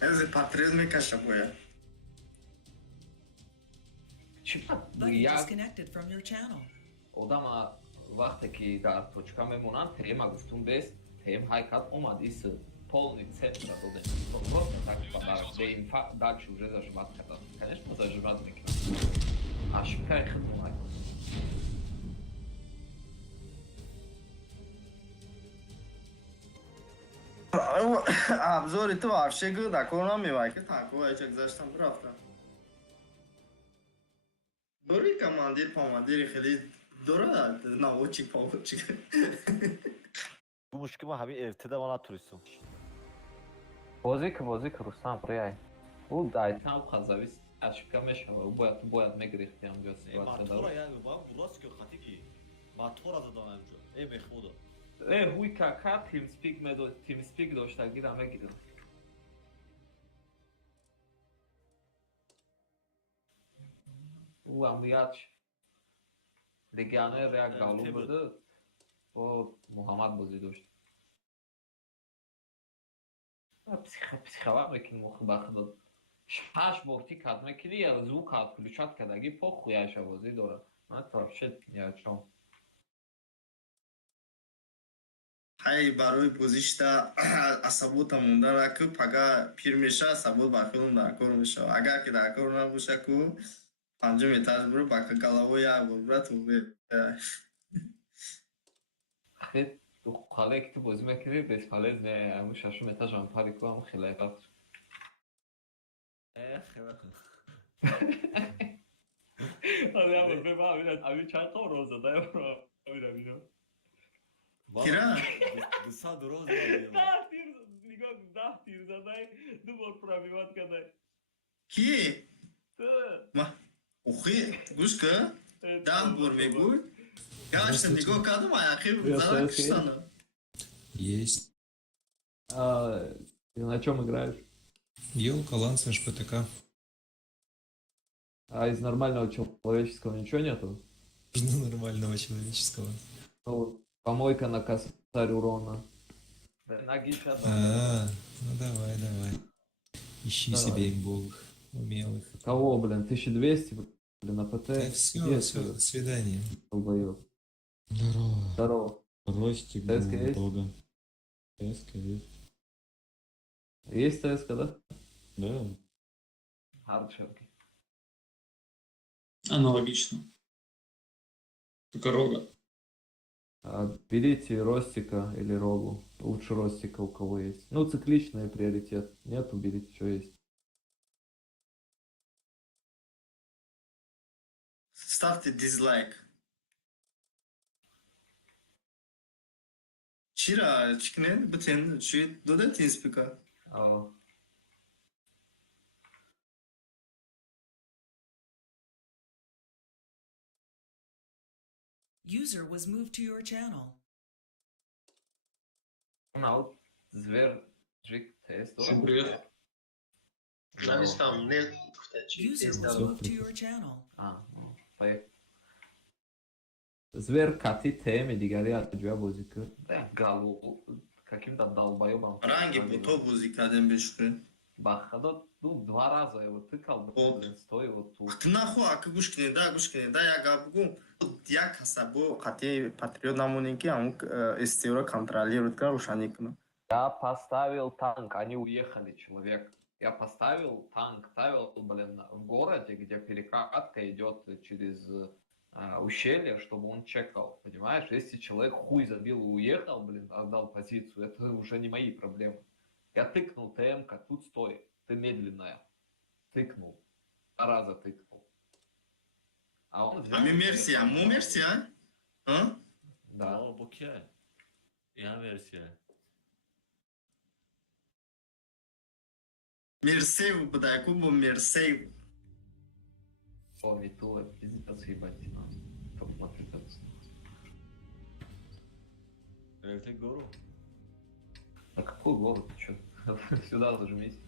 эзе патрез мекаша боя Buddy я disconnected from your channel. одама вақте ки дар точка мемонанд тема гуфтум бес тем ҳайкат омад ис полный центра додем просто так подарок де инфа дальше уже зажимать кардан конечно зажимать мекунам ашкай хидмат обзори ту вообще такого намевай ки такого айча гузаштам рафтам дори командири хеле дорад наводчик поводчик Bu muşkima habi evtede bana turistim. Возик Рустам приай дай там хазавис ашка мешава бояд мегрихти амҷо ситуация Matora yani bak burası ki katı ki. Matora da danamcı. Mehmuda. ҳуй кака тимспик доштагира мегирам амуяч легионер як галу буду бо муҳаммад бозӣ дошт психоват мекунӣ мухбахдод 6 бор тикат мекунӣ звукат включат кадаги похуяша бозӣ дорад вообще ячом ҳай барои бозишта асабота мондара ку пага пир меша асабот ба хелон дар кор мешава агар ки дар кор набоша ку панҷум этаж буро ба голово як бор бура ту הוא חלק, tipo, זה מכירים, חלק זה משהו מטאז' אמפרי כבר חילק. איך? Hadi ama be abi çay kavanozu da yapma. Abi. Tira. Gısa duroz var. Da tirza dai, nu vor pravivat kadar. Ki? Ma. Uhi, gushka? Dan bor мегу. Гашта мего кадым аяхи зара кштана. Есть. Ты на чем играешь? Елка, лансер, ПТК. А из нормального человеческого ничего нету? Ну, нормального человеческого. Ну, помойка на косарь урона. Ноги Ну давай. Ищи Давай. себе имбовых, умелых. Кого, блин? 1200, блин, на ПТ? Да все, Где все, ты, до свидания. долбоёб? Здорово. Здорово. Ростик, ТСК есть? долго. ТСК есть. Есть ТСК, да? Да. Хардшерки. Аналогично. Только рога. Берите Ростика или Рогу. Лучше Ростика, у кого есть. Ну, цикличный приоритет. Нету, берите, что есть. Ставьте дизлайк. Чира, чикне, бутен, чит, дода тинспика. User was moved to your channel. Out, Зверь, Джик, тест. Всем привет. Жались там, нет, User was moved to your channel. Ну, поехали. Зверь, Кати, Теми, Дигари, Аджуя, Бузика. Да, Галу, каким-то долбоебом. Ранги бото бузикадем бешкы. Бахадо, ну, 2 раза его тыкал, блин, стой вот тут. Нахуй, ака гушкине, да, я габгу. Я касабу, хати патриот намунинки, амук истеура контролирует, рушаникну. Я поставил танк, они уехали, человек. Я поставил танк, ставил, блин, в городе, где перекатка идет через ущелье, чтобы он чекал, понимаешь? Если человек хуй забил и уехал, блин, отдал позицию, это уже не мои проблемы. Я тыкнул ТМ-ка, тут стой, ты медленная. Тыкнул. 2 раза тыкнул. А он взял... Мерсия, мерсия? А? Да. O bu ki. Ya versiya. Мерсею, бдай, кубу мерсею. О, Витула, пиздец, ебать, нас. Посмотри, как Evde goru. А какой город, ты чё? Сюда зажмись.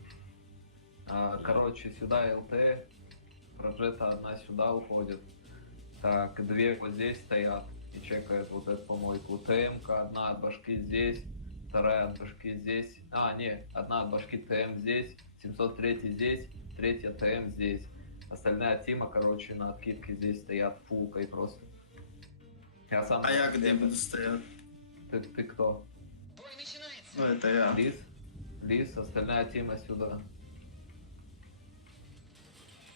Короче, сюда ЛТ, прожета одна сюда уходит. Так, 2 вот здесь стоят и чекают вот эту помойку. ТМ-ка, одна от башки здесь, 2 от башки здесь. Не, одна от башки ТМ здесь, 703 здесь, 3 ТМ здесь. Остальная тима, короче, на откидке здесь стоят фулкой просто. Я сам... А я где буду стоять? Ты кто? Бой начинается. Ну, это я. Лис, остальная тема сюда.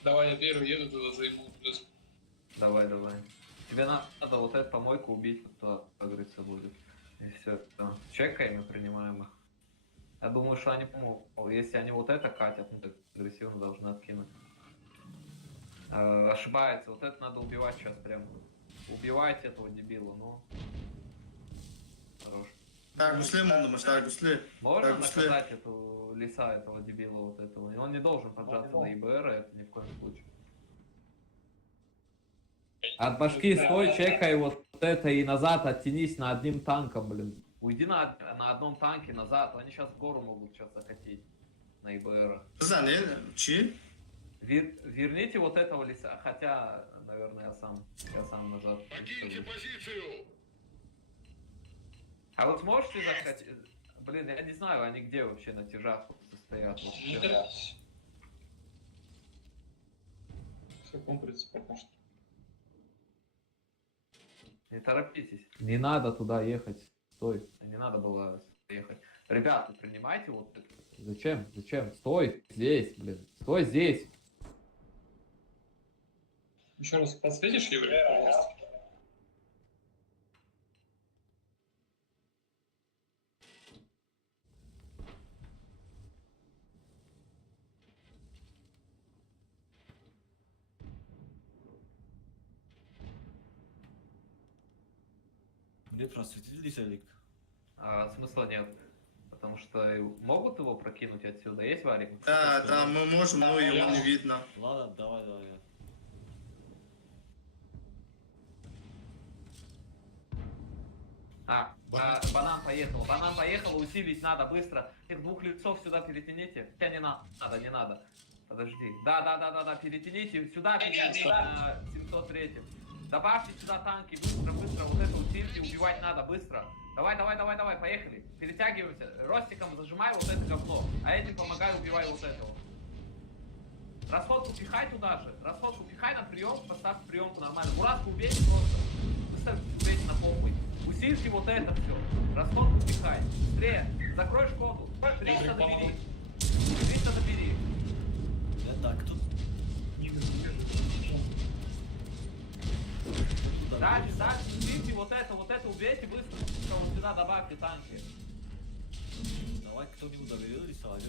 Давай я первый еду туда займу плюс. Давай. Тебе надо вот эту помойку убить, кто агриться будет. И все. Чекаем и принимаем их. Я думаю, что они, если они вот это катят, ну так агрессивно должны откинуть. Ошибается, вот это надо убивать сейчас прям. Убивайте этого дебила, ну. Хорош. Так, гусле, так, гусле. Можно Так, гусле. наказать эту лиса, этого дебила вот этого? И он не должен поджаться на ИБР, это ни в коем случае. От башки стой, чекай вот это и назад оттянись на одним танком, блин. Уйди на одном танке назад, они сейчас в гору могут сейчас захотеть на ИБР. Чи? Верните вот этого лиса, хотя, наверное, я сам назад. Покиньте позицию! А вот сможете захотеть? Блин, я не знаю, они где вообще на тяжах состоят. Вот, Не торопись. В каком принципе пока что? Не торопитесь. Не надо туда ехать. Стой. Не надо было ехать. Ребята, принимайте вот это. Зачем? Стой здесь, блин. Стой здесь. Еще раз подсветишь, Юрий, пожалуйста? Мне просветили селик. Смысла нет. Потому что могут его прокинуть отсюда. Есть варик? Да, мы можем, но его не видно. Ладно, давай. Банан поехал, усилить надо быстро. Их двух лицов сюда перетяните. Хотя не надо. Подожди. Да, перетяните сюда, на 703. Добавьте сюда танки, быстро, вот это усильте, убивать надо, быстро. Давай, поехали. Перетягиваемся. Ростиком зажимай вот это говно, а этим помогай, убивай вот этого. Расходку пихай туда же. Расходку пихай на прием, поставь приемку нормально. Бураску убейте просто. Быстро убейте на похуй. Усильте вот это все. Расходку пихай. Быстрее. Закрой шкоду. 300 добери. 300 добери. Так, тут... Дальше, усильте вот это убейте быстро. Вот сюда добавьте танки. Давай кто-нибудь доверил рисовать.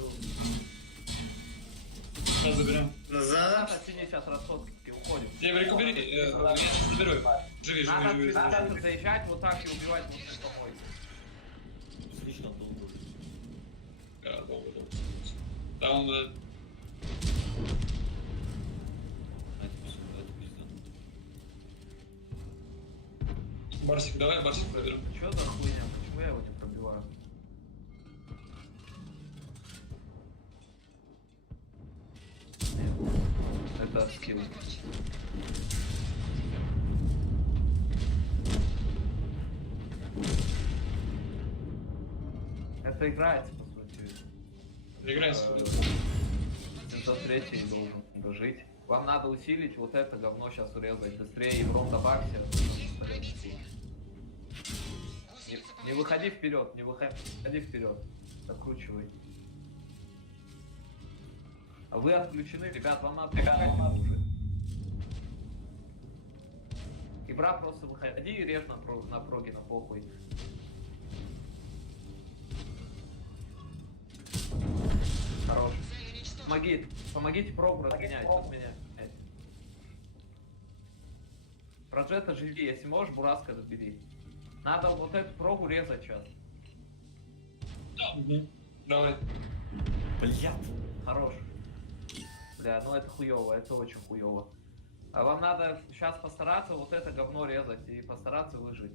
Сейчас заберем. Назад. Оцени сейчас расходки, уходим. Я рекубери, я сейчас заберу его. Живи. Надо заезжать вот так и убивать вот эту помойку. Слишком долго. Да, долго. Да, он... Это пизда. Барсик, давай Барсик проверим. Чё за хуйня? Почему я его не пробиваю? Это скилл. Это играется, по сути. Играется. 703 должен дожить. Вам надо усилить вот это говно сейчас урезать. Быстрее Еврон добавься. Не выходи вперед, Откручивай. А вы отключены, ребят, вам надо уже. Ибра просто выходи и режь на проге, на похуй. Хорош. Помогите прогу разгонять, вот меня. Проджета живи, если можешь, Бураска забери. Надо вот эту прогу резать сейчас. Давай. Блядь. Хорош. Бля, ну это хуёво, это очень хуёво. А вам надо сейчас постараться вот это говно резать и постараться выжить.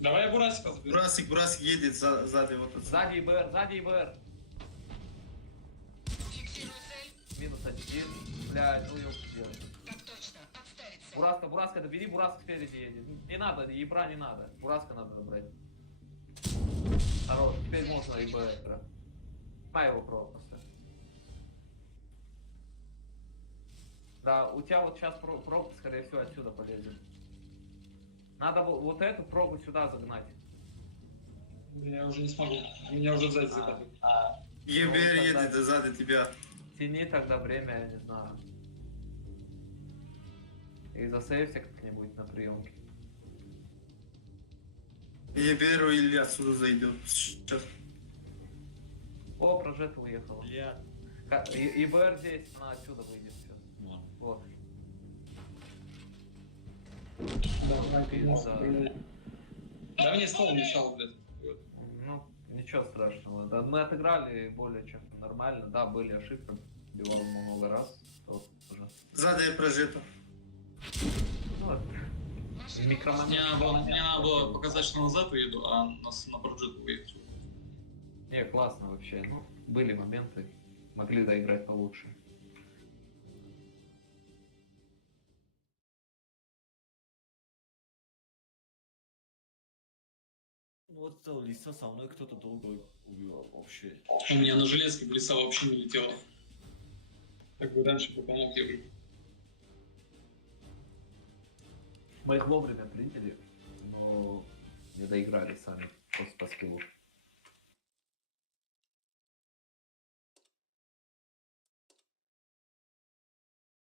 Давай я Бурасика заберу. Бурасик едет сзади вот отсюда. Сзади ИБР. Минус 1. Бля, ну ёпта делать. Бураска, добери, Бураска спереди едет. Не надо, ебра не надо. Бураска надо забрать. Хорош, теперь можно ИБР. Май его просто. Да, у тебя вот сейчас прог, скорее всего, отсюда полезет. Надо вот эту прогу сюда загнать. Я уже не смогу. Меня уже сзади закатывают. ЕБР едет сзади тебя. Тяни тогда время, я не знаю. И засейвься как-нибудь на приемке. ЕБР или отсюда зайдет. Сейчас. О, Прожета уехала. ИБР здесь, она отсюда выйдет сейчас. Вот. Да мне стол мешал, блядь. Ну, ничего страшного. Да, мы отыграли более чем нормально. Да, были ошибки. Бивал много раз. Уже. Сзади Прожета. Ну, Мне надо было показать, что назад уеду, а на проджету уехать. Не, классно вообще. Ну, были моменты. Могли доиграть получше. Вот этого лиса со мной кто-то долго убивал вообще. У меня на железке в леса вообще не летело. Как бы раньше бы помог я бы. Мы их вовремя приняли, но не доиграли сами просто по скиллу.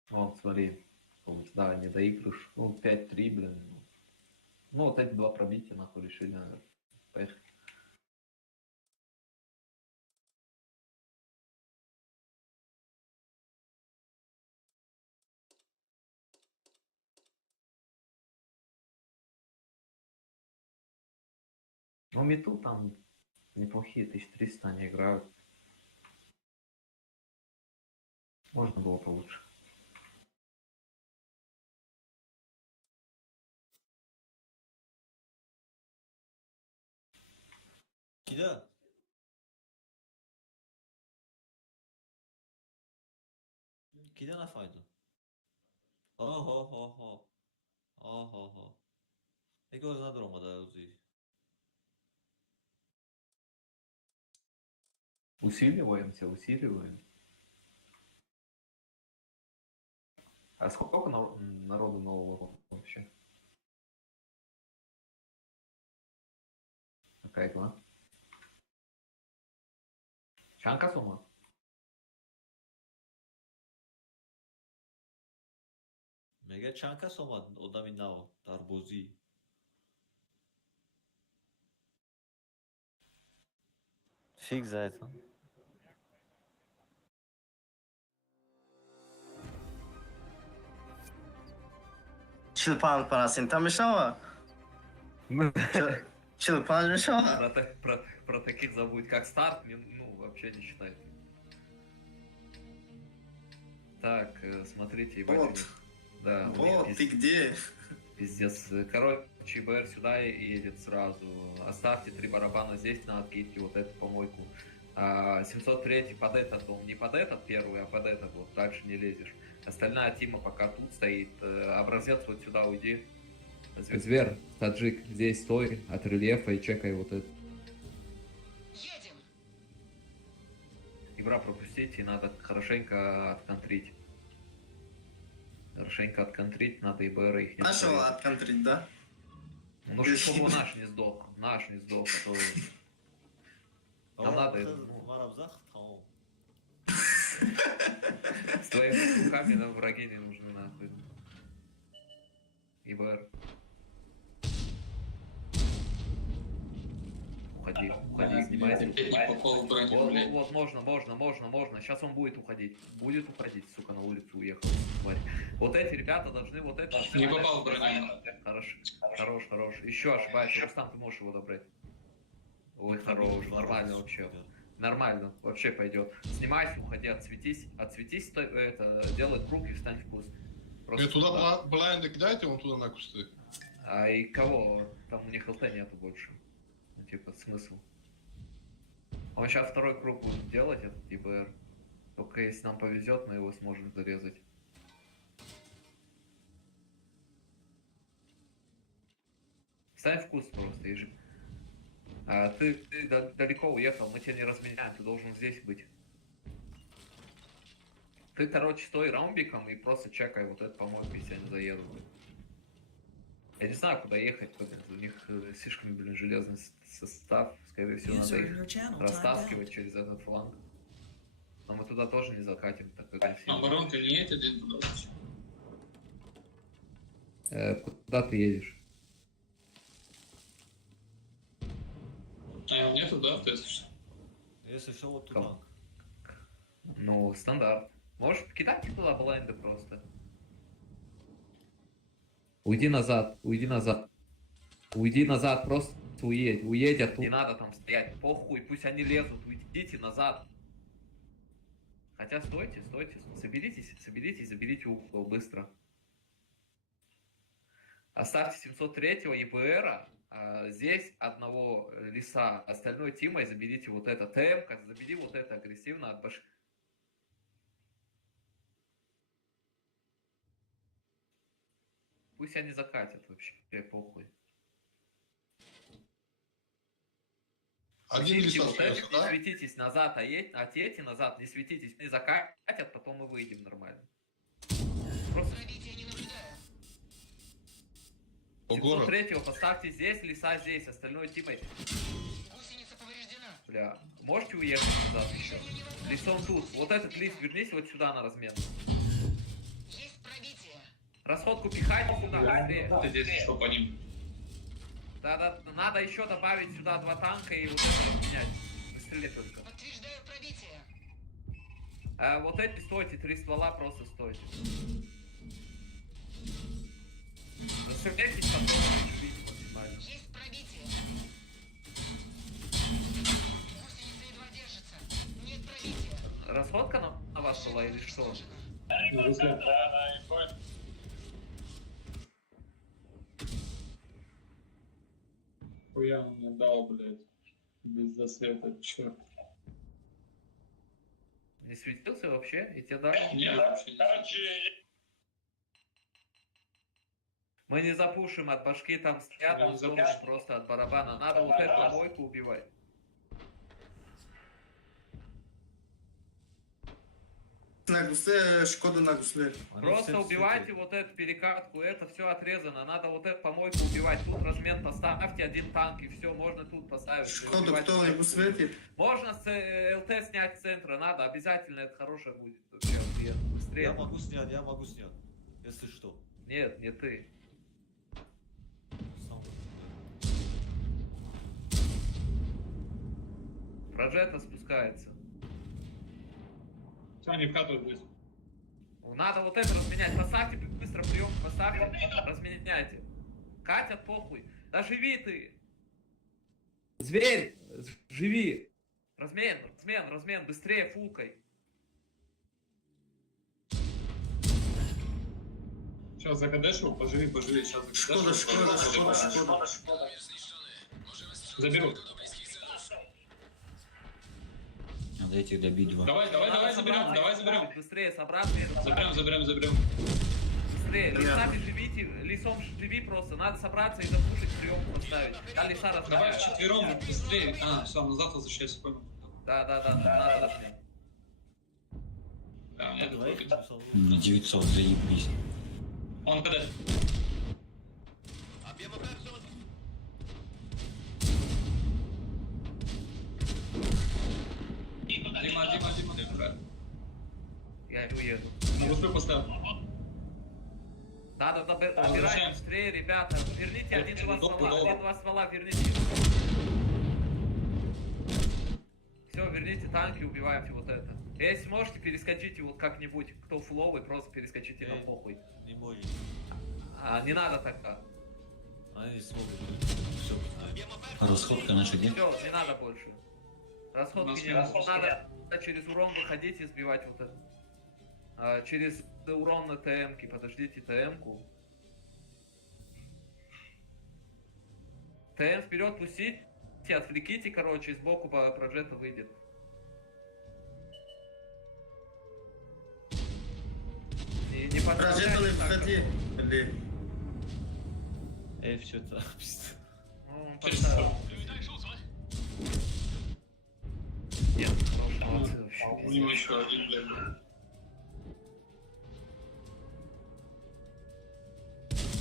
Вот, смотри. Да, не доигрыш. Ну, 5-3, блин. Ну, вот эти два пробития, нахуй, решили, наверное. Поехали. Ну, мету там неплохие, 1300 они играют. Можно было получше. Кида. Кида на файду. Ого. Ego знадо olmadı Uzi. Усиливаем. А сколько народу нового вообще? Какая игла? Чанка сумма? Mega çanka somadın o da minao darbozi. Фиг за это. Çılpan parasını tamışama. Çılpan мешала. Про таких забудь, как старт, ну, вообще не считай. Так, смотрите, ебать. Вот. Да, Вот, ты где? Пиздец. Короче, ИБР сюда и едет сразу. Оставьте 3 барабана здесь на откидке, вот эту помойку. 703 под этот дом, не под этот первый, а под этот вот, дальше не лезешь. Остальная тима пока тут стоит. Образец вот сюда уйди. Зверь, таджик, здесь стой от рельефа и чекай вот это. Едем! Игра пропустить, и надо хорошенько отконтрить. Хорошенько отконтрить, надо ИБР их не Нашего оставить. отконтрить, да? Ну, чтобы наш не сдох, то... Нам надо, ну, Марабзах, tamam. с твоими руками нам враги не нужны, нахуй. ИБР. Уходи, снимайся. Пятник попал в броню, блядь. Вот, можно. Сейчас он будет уходить, сука, на улицу уехал, тварь. Вот эти ребята должны вот это... Не попал в броню. Хорош. Еще ошибается, Рустам, ты можешь его добрать. Ой, хорош, нормально вообще. Нормально, вообще пойдет. Снимайся, уходи, отсветись, это, делай круг и встань в куст. И туда блайнда кидайте, он туда на кусты. А и кого? Там у них ЛТ нету больше. Ну, типа, смысл. Он сейчас второй круг будет делать, этот ИБР. Только если нам повезет, мы его сможем зарезать. Встань в куст просто, ежи. Ты далеко уехал, мы тебя не разменяем, ты должен здесь быть. Ты, короче, стой ромбиком и просто чекай вот эту помойку, если они заедут. Я не знаю, куда ехать, у них слишком, железный состав, скорее всего, надо их растаскивать через этот фланг. Но мы туда тоже не закатим, так как Оборонка не едет один туда. куда ты едешь? А его нету, да, то есть? Если что, вот туда. Ну, стандарт. Можешь кидать их туда блайнды просто. Уйди назад, просто уедь оттуда. Не надо там стоять, похуй, пусть они лезут, уйдите назад. Хотя стойте, соберитесь, заберите угол быстро. Оставьте 703-го ЕБРа, здесь одного лиса, остальной тимой заберите вот это ТМ, забери вот это агрессивно от башки. Пусть они закатят вообще, похуй. Один лист вот остается, это, да? не светитесь назад, отъедьте назад, не светитесь, не закатят, потом мы выйдем нормально. Просто... Пробития не наблюдаю. 703-го поставьте здесь, лиса здесь, остальной тимой. Гусеница повреждена. Бля, можете уехать назад еще? Лисом тут. Вот этот лист, вернись вот сюда на размен. Есть пробитие. Расходку пихайте сюда, быстрее. Ты здесь что по ним? Да, надо еще добавить сюда 2 танка и вот это разменять. Быстрее только. Подтверждаю пробитие. Вот эти стойте, 3 ствола просто стойте. Расстреляйтесь, потом убить максимально. Есть пробитие. или что? На гусле. Хуя он мне дал, блядь. Без засвета, черт. Не светился вообще? И тебе дали? Нет, вообще не светился. Мы не запушим от башки, там стоят, Мы мы не сдохнем запушим. просто от барабана. Надо вот эту помойку убивать. На гусле, Шкода на гусле. Просто убивайте вот эту перекатку, это все отрезано. Надо вот эту помойку убивать. Тут размен поставьте один танк и все, можно тут поставить. Шкода Убивать кто вот не светит? Можно с ЛТ снять с центра, надо, обязательно это хорошее будет. Вообще, клиент, быстрее. Я могу снять, если что. Нет, не ты. Сам. Проджета спускается. Все, они вкатывают здесь. Надо вот это разменять. Поставьте быстро прием, поставьте, разменяйте. Катят похуй. Да живи ты! Зверь! Живи! Размен, быстрее, фулкой. Сейчас закадешь его, поживи, сейчас закадешь. Шкода. Заберу. Надо этих добить два. Давай заберем. Быстрее, собраться. Заберем. Быстрее, лесами живите, лесом живи просто. Надо собраться и запушить приемку поставить. Да, леса Давай разгоняют. вчетвером быстрее. Все, назад возвращайся, понял. Да, надо размен. Да, нет, На 900, заебись. он когда? Дима. Я уеду. На гуслю поставь. Надо набирать Возвращаем. быстрее, ребята. Верните один-два Долго. ствола. Один-два ствола верните. Все, верните танки, убивайте вот это. Если можете, перескочите вот как-нибудь. Кто фуловый, просто перескочите на похуй. Не может. Не надо так. Они не смогут. Все. Расходка наша где? Все, не надо больше. Расходки не надо. Надо через урон выходить и сбивать вот это. Через урон на ТМ-ки. Подождите ТМ-ку. ТМ вперед пустите, отвлеките, короче, и сбоку по проджета выйдет. Не Проджета не подставляйте так. входи. Что-то. Он подставил. Нет, молодцы вообще. У него еще один, блядь.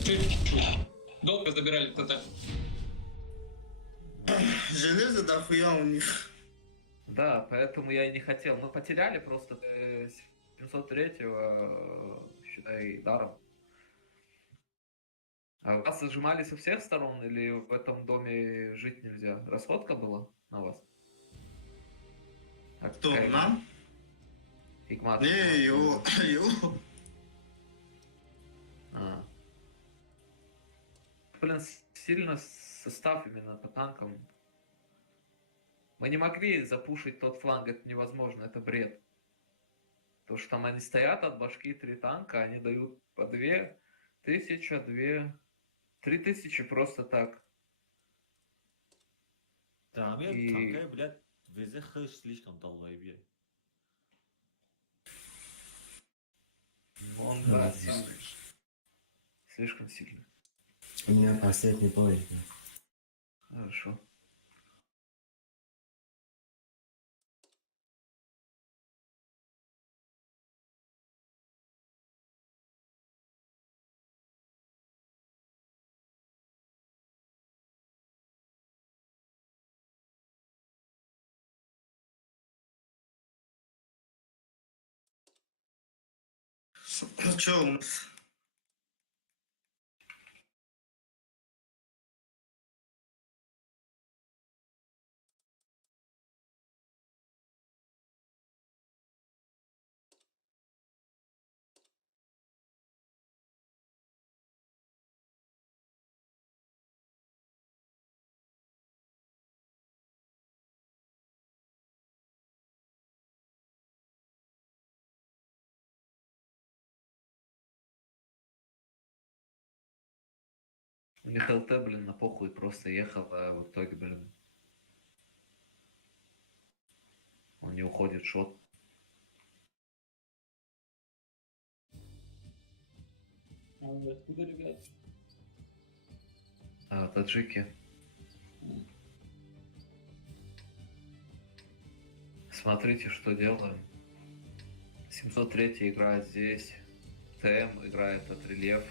Чуть-чуть. Долго забирали ТТ. Железо дохуя у них. Да, поэтому я и не хотел. Мы потеряли просто 703-го, считай, даром. А вас зажимали со всех сторон или в этом доме жить нельзя? Расходка была на вас? А Кто, какая? нам? Игмат. Не, его. Блин, сильно состав именно по танкам. Мы не могли запушить тот фланг, это невозможно, это бред. Потому что там они стоят от башки 3 танка, они дают по 2000, 3000 просто так. Да, мне И- танка, блядь, везде хэш слишком долго, блядь. Он, да, сильный. Слишком сильный. У меня последний бой. Хорошо. Что у нас? У них ЛТ, блин, на похуй просто ехал, а в итоге, блин, он не уходит в шот. А вы откуда, ребят? Таджики. Смотрите, что делаем. 703 играет здесь. ТМ играет от рельеф.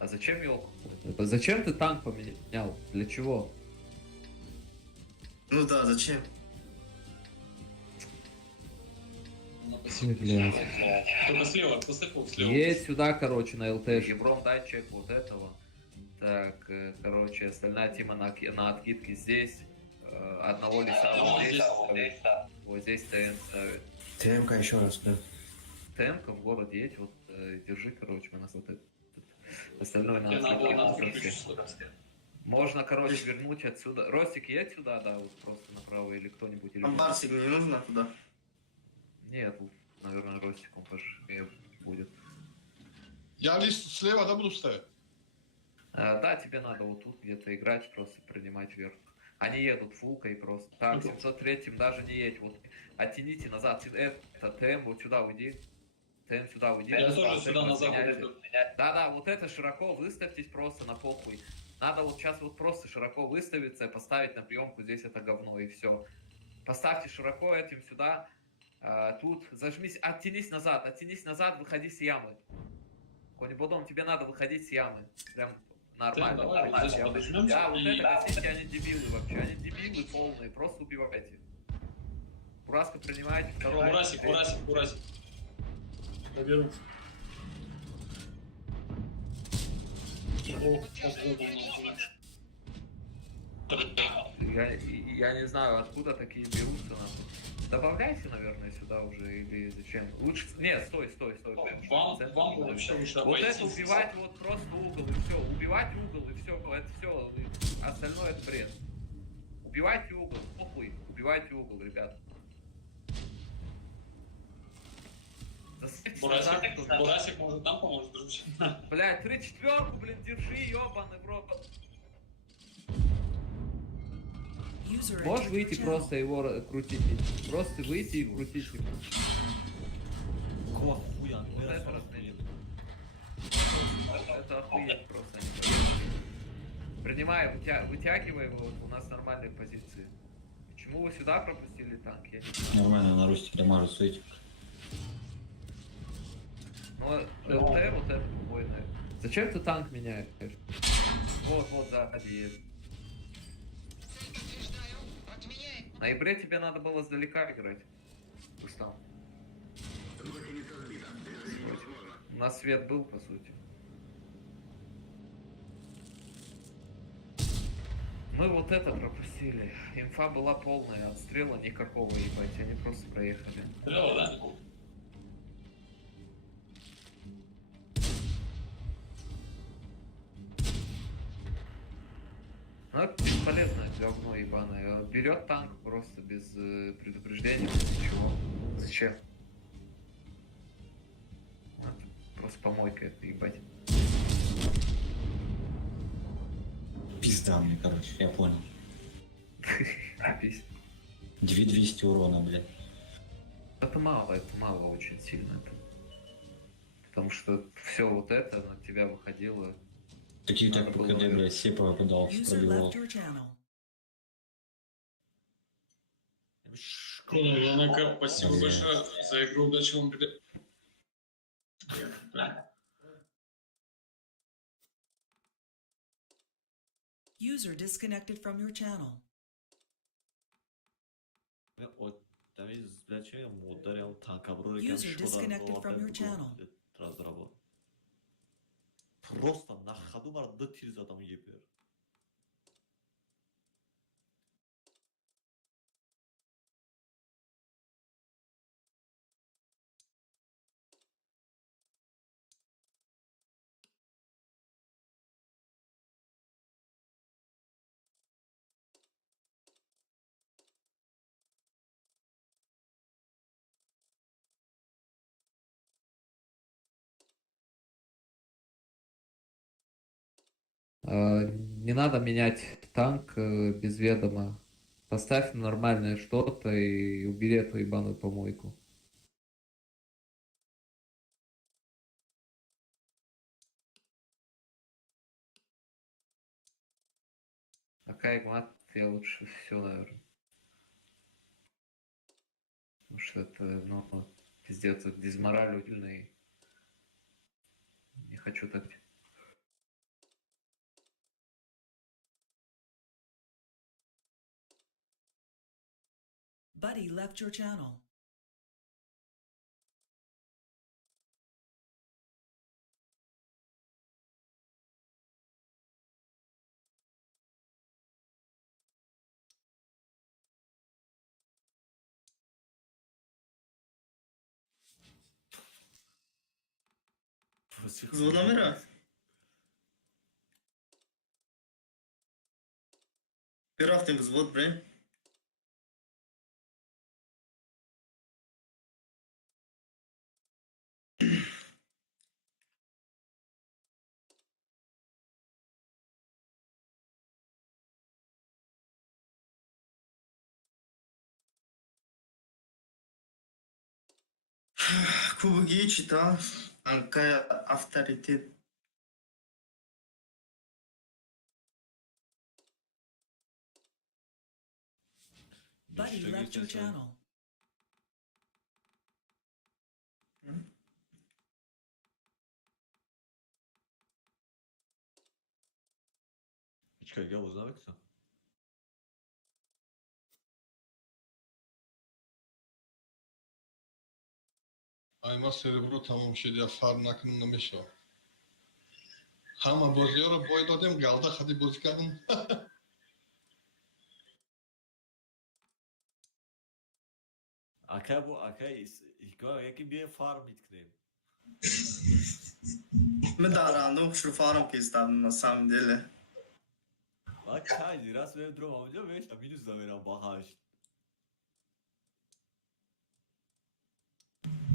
А зачем его? Зачем ты танк поменял? Для чего? Ну да, зачем? Блядь. Только слева, поставь слева. Едь сюда, короче, на ЛТ. Ебром, дай чек вот этого. Так, короче, остальная тема на откидке здесь. Одного лиса вот здесь ставит. Вот здесь ТМ ставит. ТМК еще раз, да. ТМ-ка в город едь, вот держи, короче, у нас вот это. Остальное на откидке. Можно, короче, вернуть отсюда. Ростик, едь сюда, да, вот просто направо или кто-нибудь. Или... Барсик не нужно туда? Нет, наверное, Ростиком поживее будет. Я лист слева, да, буду ставить? Да, тебе надо вот тут где-то играть, просто принимать вверх. Они едут фулкой просто. Так, 703-м даже не едь. Вот оттяните назад. Это ТМ, вот сюда уйди. ТМ сюда уйди. Я тоже сюда назад уйду. Да-да, вот это широко выставьтесь просто на похуй. Надо вот сейчас вот просто широко выставиться и поставить на приемку здесь это говно и все. Поставьте широко этим сюда. Тут зажмись, оттянись назад, выходи с ямы. Конибодом, тебе надо выходить с ямы. Прям нормально. Давай, да, вот это косите, они дебилы вообще. Они дебилы полные, просто убивайте. Бураска принимайте, второго. Бурасик. Поберу. Я не знаю, откуда такие берутся. Нахуй. Добавляйте, наверное, сюда уже, или зачем? Лучше... Нет, стой. Вам вообще лучше вот это убивать, вот просто угол, и все. Убивать угол, и все. Это все. Остальное это бред. Убивайте угол, похуй. Убивайте угол, ребят. Бурасик может нам поможет, дружище. Блядь, 3-4, блин, держи, ёбаный в рот. Можешь выйти просто его крутить? Просто выйти и крутить. Какого хуя? Вот это разменит. Это охуеть просто. Принимай, вытягивай его, у нас нормальные позиции. Почему вы сюда пропустили танк? Я не знаю. Нормально, на Русике дамажит стоит. Ну, ЛТ вот это убойное. Зачем ты танк меняешь? Вот, сзади есть. На Ибре тебе надо было сдалека играть. Устал. У нас свет был, по сути. Мы вот это пропустили. Инфа была полная, отстрела никакого, ебать. Они просто проехали. Клево, да? Ну, это бесполезное говно ебаное. Берет танк просто без предупреждения, без ничего. Зачем? Это просто помойка это, ебать. Пизда мне, короче, я понял. 2200 урона, блядь. Это мало очень сильно. Потому что все вот это на тебя выходило. Такие так по КД, блядь, все попадал, пробивал. Ладно, спасибо большое за игру, удачи вам, ребят. User disconnected from your channel. User disconnected from your channel. Просто на ходу надо тильз adam yapıyor. Не надо менять танк без ведома. Поставь нормальное что-то и убери эту ебаную помойку. Такая я лучше все, наверное. Потому что это, ну, пиздец, это дезмораль. Не хочу так. Buddy left your channel. Звономера? Рafting взвод, блин. Кубки читал. Анка авторитет. Buddy left your channel. Чекай, я узнал, кто? Айма серебро тамом шид, фар накнем намешав. Хама бозиёро бой додем, галда хади бози кардем. Ака, яки бие фарм иткнем. Мы дарандом шур фарм кистам на самом деле. Чайди, раз вем дром, а у веш, а минус заверам бахаш.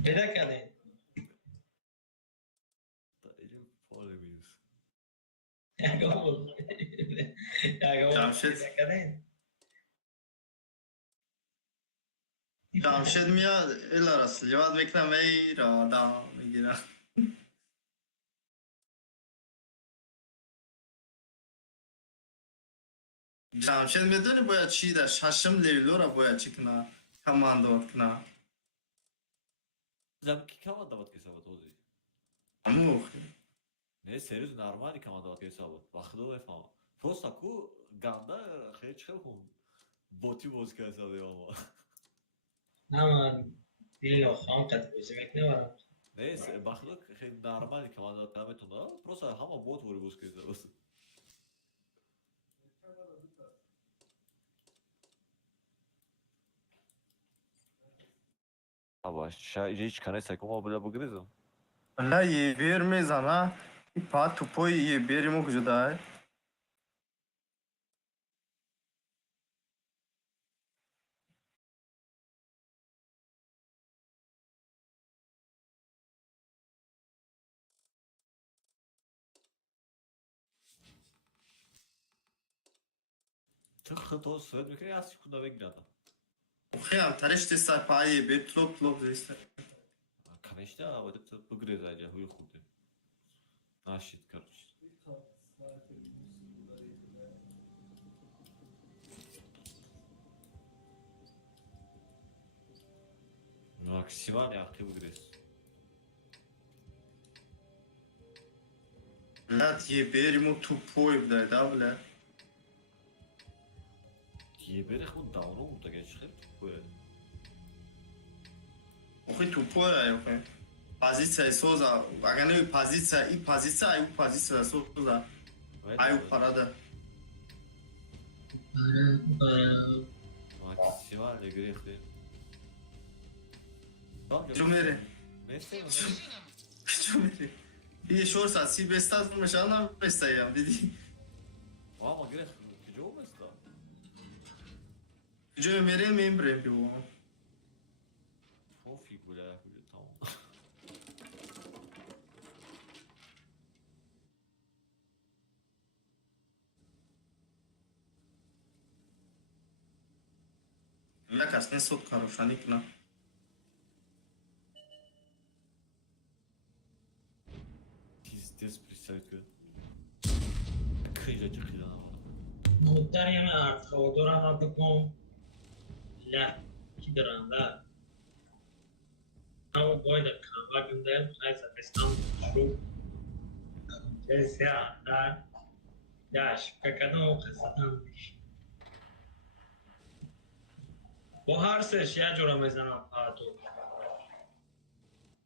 پیدا کردین Поле минус. جمشید پیدا کردین جمشید میاد الا رسل یاد میکنم ای را دام میگیرم جمشید میدونی باید چی داشت هشم لیلو را باید چی کنه کماندوت کنه Zamki командовать кесават ози. امو Не, серьезно, нормально командовать кесават. Вахдо эфам. Просто ку ганда хеч хелхун. Боти боз кесават яма. نه دیل خام قد بوزی میکنه Не, бахдо хеч нормально командовать наметуна. Просто хама бот вори боз кесават. Aba, hiç kanaysa kuma bile bu grizim. لا یه بیر میزنه این پا توپوی یه بیری کجا Tık to söyledi mi ki ya sekunda bekledi. خیام ترش تیستا پایی بیر تلوپ دیستا Конечно, а вот это погрызать, я хуй. Нашит, короче. Максимально aktif gres. لا یه بیری توپوی بده دابله Yeberi bu davno mu da geçti böyle. Охи тупое, охи. Позиция соза. Агар не позиция, и позиция, ай позиция соза. Ай парада. Максимально грех ты. Чё мере? Месте? Чё мере? И шорса, си бестаз мешана бестаям, диди. Мама грех, где у места? Чё мере мембре био. Пофиг, бля, хули там. касне сутка рошанӣ кунам. Тез представить кунед. Хиҷа ҷиқида набуд. مدریم ارتها دارم بگم لا کی دارم لا همون باید کاملا گندم خیلی زبستان شروع جزیا لا داش کدوم خستم با هر سرش یه جورا میزنم پاتو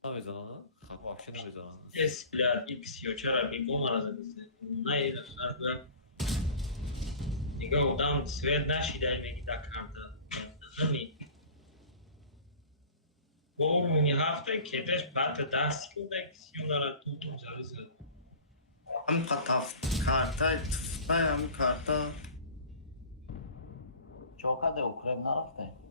نمیزنن خب واقعا نمیزنن اسپلر ایکس یا چرا بیگم مرا زدیده نه یه خرده نگاه دام سوید نشیده میگی دا کرده همین با اونی هفته کتش پات دستی کنده کسیون داره تو جاری زد هم قطف کارتا تفتا هم کارتا چوکاده اوکرم نرفته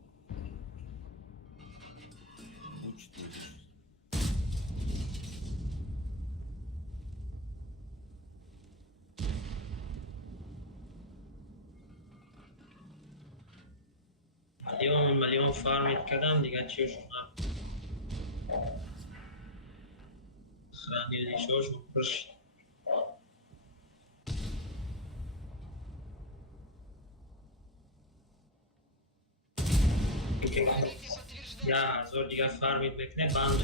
ملیون فارمیت کردم دیگه چی شدم خرانی لیشوش پرش یا هزار دیگه فارمیت بکنه بند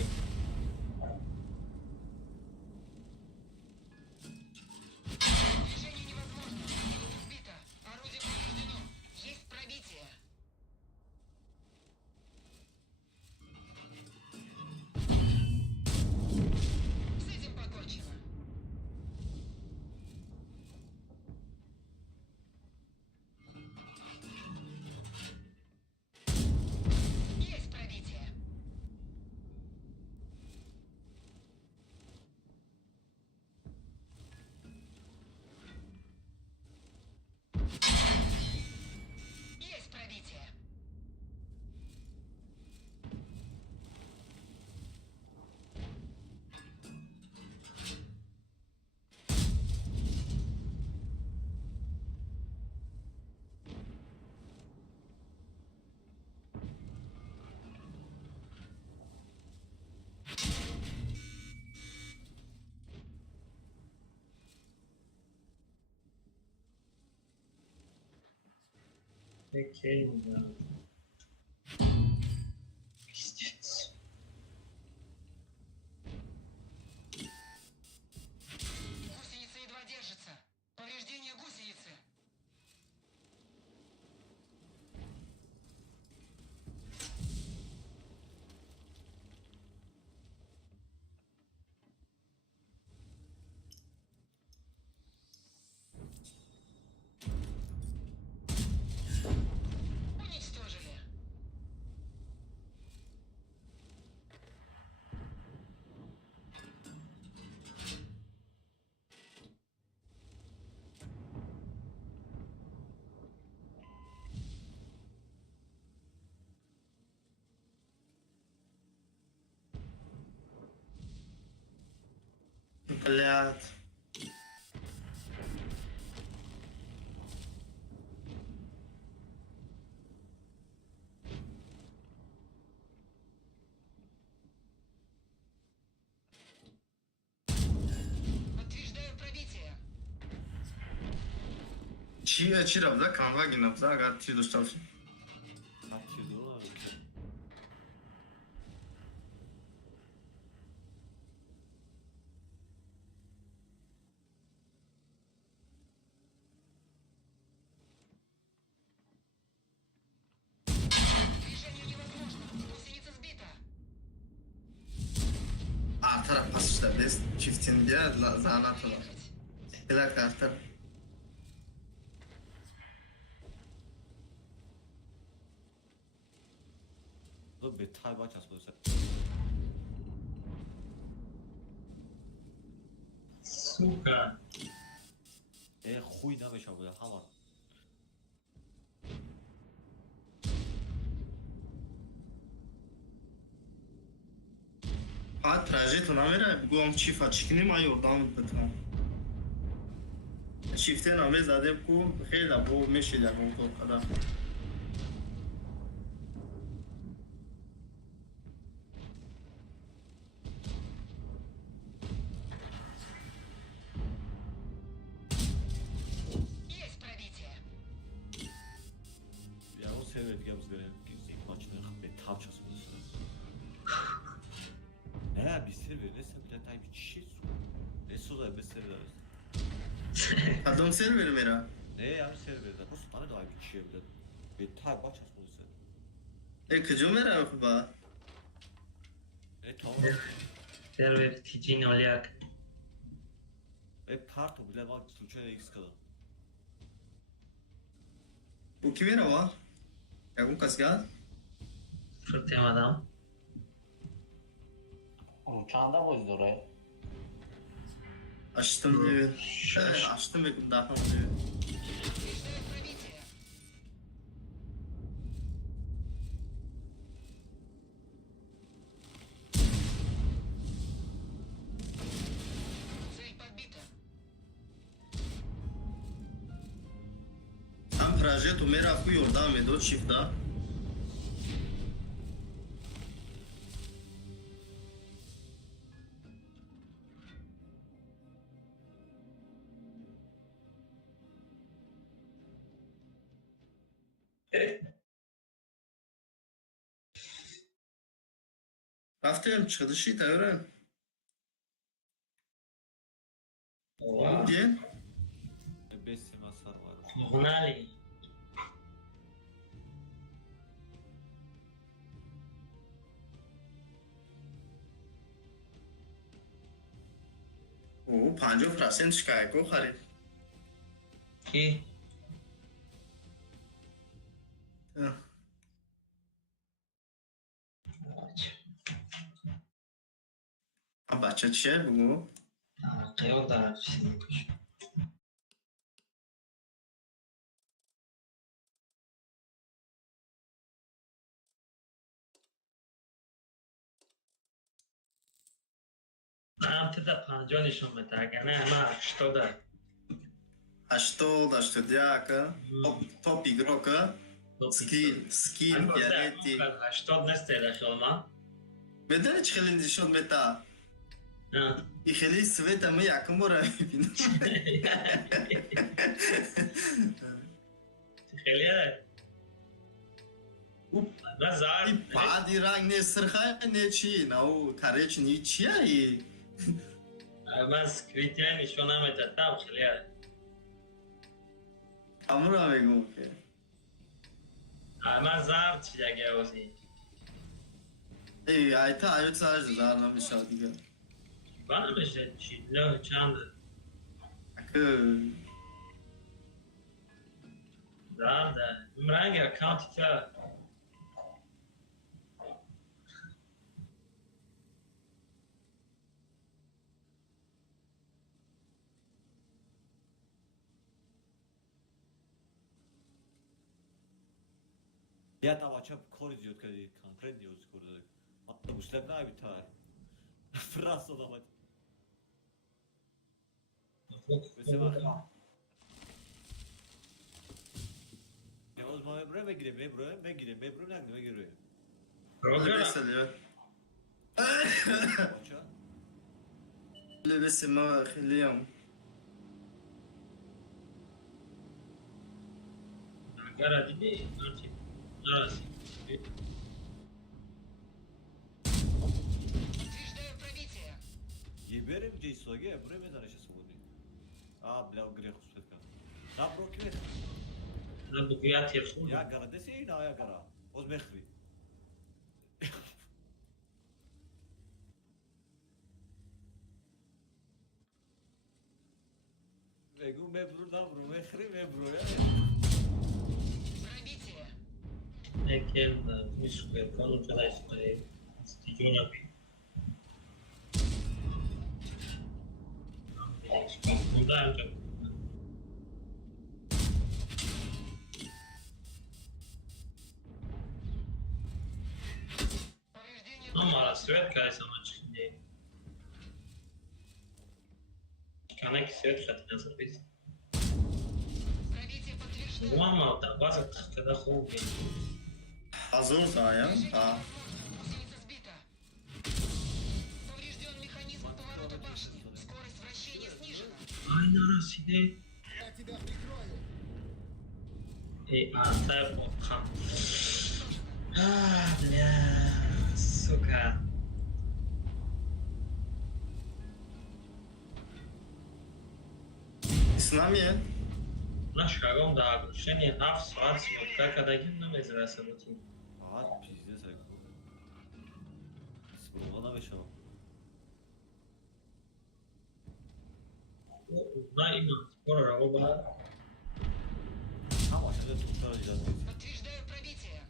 Окей, да. Пиздец. Гусеница едва держится. Повреждение гусеницы. Уничтожили. Блядь. Подтверждаю пробитие. Чи рабза канва гинабза агар чи дошта бошем. هر چی دارم Движение невозможно. Гусеница сбита. Артара пасышта без чифтинге занат ва. Билак артар. تو بهتر باید چسبه دوست Сука. خوی نمیشه بوده همه فقط تراژیتو نمیره بگوام چیفا چکنی ما یوردامت بتونم چیفته نامه زده بکن خیلی با میشید یک اونطور کده Adam serveri mera. Ne ya serverda? Просто тане дай бичие блядь. Бетай бачас позиция. Kıcım mera ba. Tamam. Server TG olacak. Parto блядь bak случайно X kadar. Bu kim mera va? Yakın kasgaz. Fırtayım adam. Ruçanda koydu oraya. Açtım diyor. Açtım ve daha diyor. Am projetul mera cu Iordan Medot shifta. رفتم چه تاره گه 5 semasar var. Ronaldo. او 50% شکایکو خرید کی؟ بچه چیه بگو؟ قیار دارم چیزی میکش. هم تده 50 نشون بده اگر نه همه 80 81 топ игрока скил диалети 80 нестеля шолма بدون چه خیلی نشون بده این خیلی سویت همه یکم باره میبینم خیلی نزار بعدی رنگ نه سرخه نه چی نه او کارش نی چیه ای من سکریتی های نشون هم اتتم خیلی همون رو بگم که من زار چی دیگه اوزی ای ایتا ایت سرش زار نمیشه دیگه بانه بشه چی نه چنده اکه زار ده رنگ اکانتی که Я там açıp kor izliyor kedi konkret diyoruz korda. Hatta bu step ne abi tar. Fransa'da bak. Mesela ya o zaman buraya mı gireyim, buraya mı gireyim, buraya mı gireyim? لبس اليوم لبس ما خليهم Gara değil mi? Neresi? Еберем где слоги, время на сейчас свободны. Бля, грех успетка. Да, брокер. Да, буквят я фу. Я гора, да сей на я гора. Озмехри. Бегу мебру да, бро, мехри мебру я. Ekel da miskwe konu çalay smare stijona pi. Bundan çok. Ama свет кай сама çıkınca. Kanak свет хотя запись. Мама, да, база когда хуй. Hazır dayan ha. Ай, нараз иди. Тай попхам. Бля, сука. Tsunamiye. На шагом до обрушения 7 ساعت смутка, когда незрasa бути. Ага, пиздец, я спробовал еще. На има, скоро работа. Ama şimdi tutar yiyeceğiz. Подтверждаю пробитие.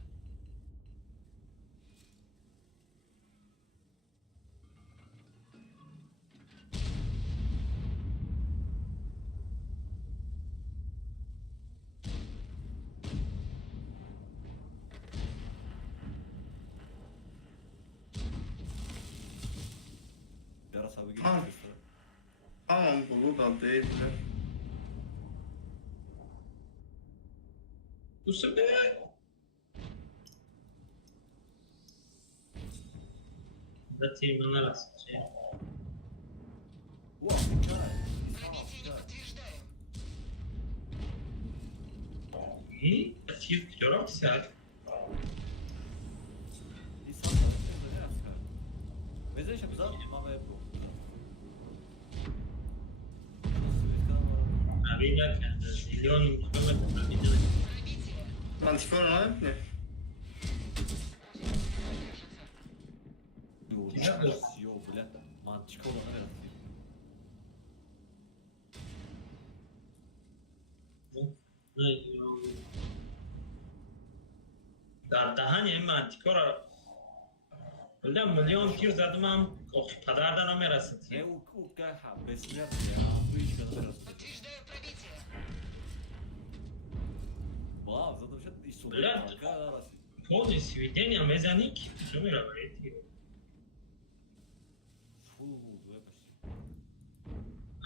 Yarasa bir Tamam. geçti. Tamam bunu da değil de. Bu sefer Затем на раз. Ulan mükemmel. Пробитие не подтверждаю. И тир 450. İnsan da ne yapsın? Mesela işte biz abi mama yapıyor. Навигация. Миллион километров пробитие. Пробитие. Antikor ne? Yo bile. Mantık olanı biraz. در دهن این منطقه را بله میلیون تیر زدم هم پدر در نمیرسید. Ne u ha besler ya. Bu iş kadar biraz. Подтверждаю пробитие. Vay zaten şey iş sonu. Bülent. Arası. Полный сведения мезоник. Что мы говорите?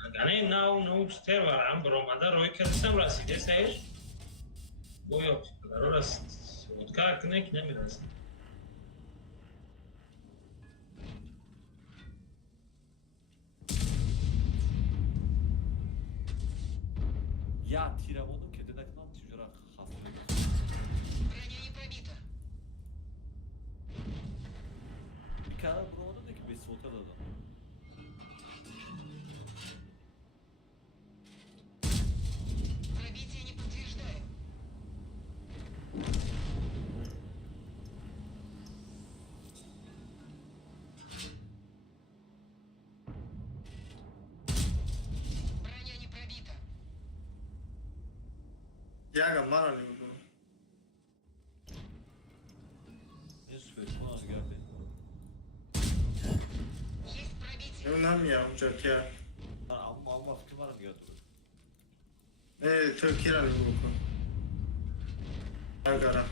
Агане нау стер варам бромада рой кадсам расиде сеш. Боёк. Дарорас. Вот как не нemiраsid. Ya tiramonun kedine kadar tüccara hasta. Броня не пробита. Bir kere bulamadı da ki 5 volta da adam. Пробитие не подтверждаю. Броня не пробита. Yaga mara ne bu? Ne süper konu geldi. Есть пробитие. Önemli ya uçak ya. Alma fikrim var mı geldi? Türkiye ne bu? Ankara.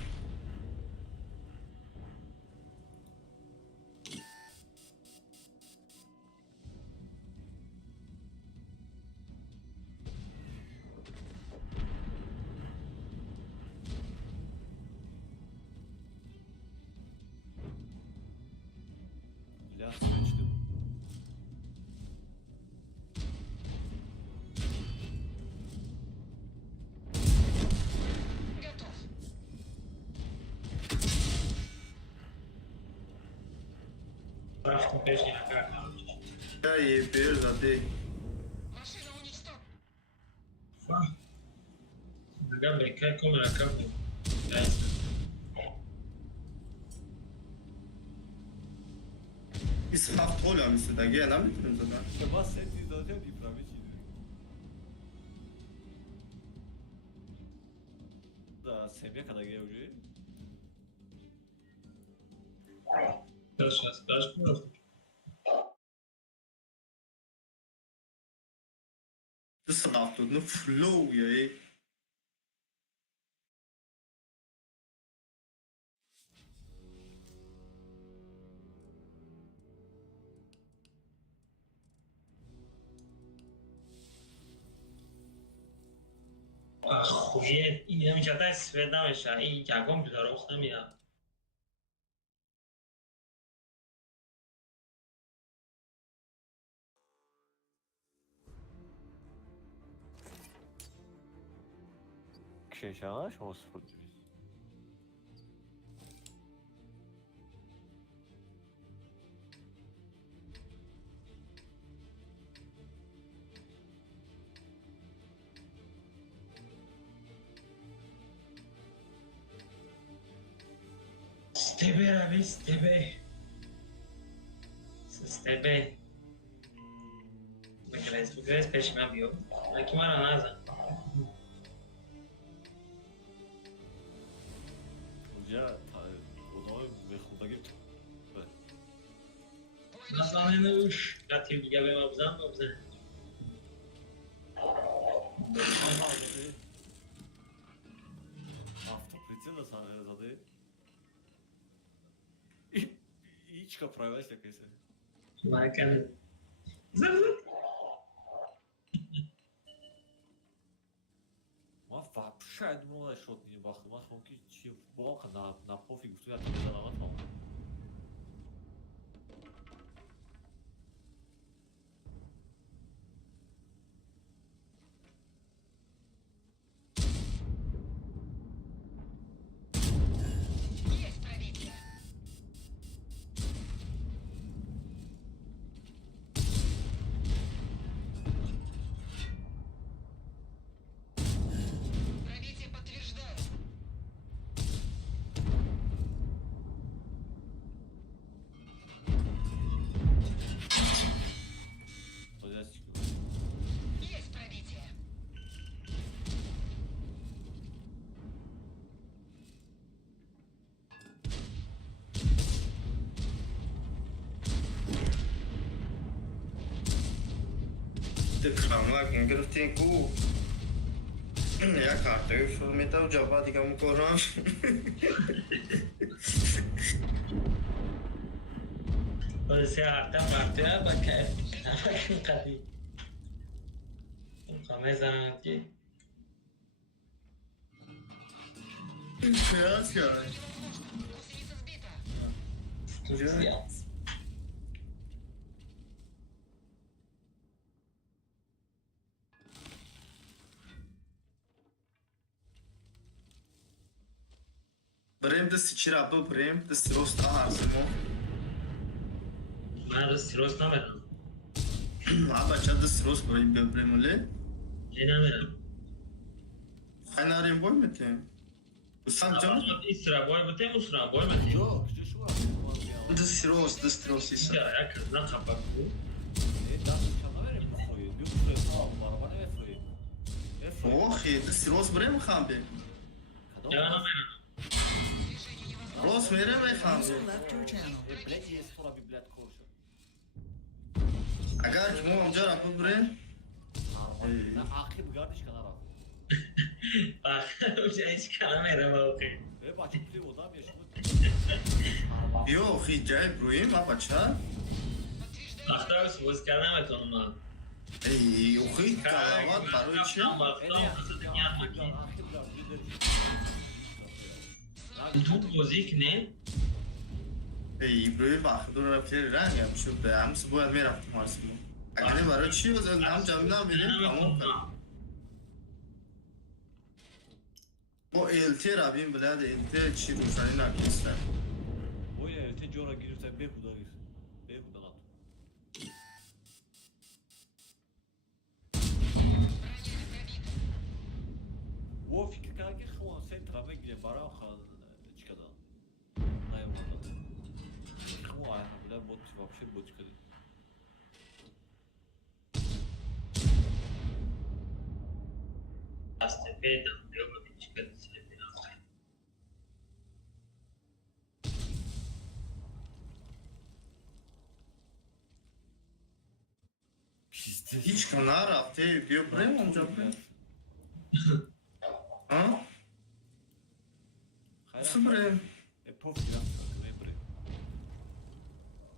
İlaç seçtim. Готов. Страшно, конечно, как. Ya iyi bir zaten. Машина уничтожена. Фа. Габри, как умер, как бы. Biz hafta oluyor musun da gene mi zaten? İşte bahsettiği zaten İbrahim'ciydi. Da Semih'e kadar geliyor. Сейчас, даже просто. This hafta ne flow ya. Охуеть. И не мечтай сведамеша. И каком здоров с нами я. księcia, się oswoić. Стебе, Раби, стебе. Стебе. Выиграть пешим объем. Акимара назад. Hoca odamı mehkuda gibi. Nasıl ne uş? Katil gibi mabzan mabzan. Автоприцел да сам зададе. Ичка правилась такая се. Макан. Зар. Ма вообще не думал, что не бахты. Ма хонки чи блока на пофиг, что я тебе задавал там. Есть пробитие. Пробитие подтверждаю. Есть пробитие. Te kramlak گرفتین کو یا کارتوی فرمیتا و جواب دیگه میکنم Você arta parte a bacar. Cadê? Começa aqui. Kıyas yani. Гусеница сбита. بریم دستی چی را ببریم دستی روست آهرزمو من راستی راست نمیرم. بچه دستی روست ببریم ولی نمیرم. خیلی ناریم بای میتیم بسان جان İsra boy bu tem usra boy mu? Yok, şu var. دستی روست ایسا Ya ya kızdan kapak bu. Daha çana verir mi soyu? Bir soyu tamam, araba ne soyu? Ne soyu? اوخی دستی روست بریم خواهم بیم Ya namiram. روست میریم بخواهم User بیم left your channel. Bled yes sonra bir bled konuşur. اگر که ما اونجا را ببریم Ne akib kardeş kadar abi. Bak hiç kalamıyorum abi. Ve açık bir odam yaşamak. بیا اوخی جای برویم بچه Aktar söz kalameton ma. ای اوخی کلاوات برای چی؟ Tut bozik ne? ای بروی وقت دور رفتی رنگ هم شد همس باید میرفتیم هارسیمون اگه برای چی وزن هم جمعه میریم تمام کنیم o elti rabim bilad elti çi rusani nakisler. O ya te cora girirsen Bekuda gir. Bekuda at. O fikir kanki xwan sen trave gire bara xan çıkada. Nayvanda. Xwan bile bot вообще bot çıkadı. Постепенно, yok bir çıkardı biraz. Piste. Hiç kana rafte diyor buraya mı amca buraya? Ha? Nasıl buraya? Pof ya. Ne bre?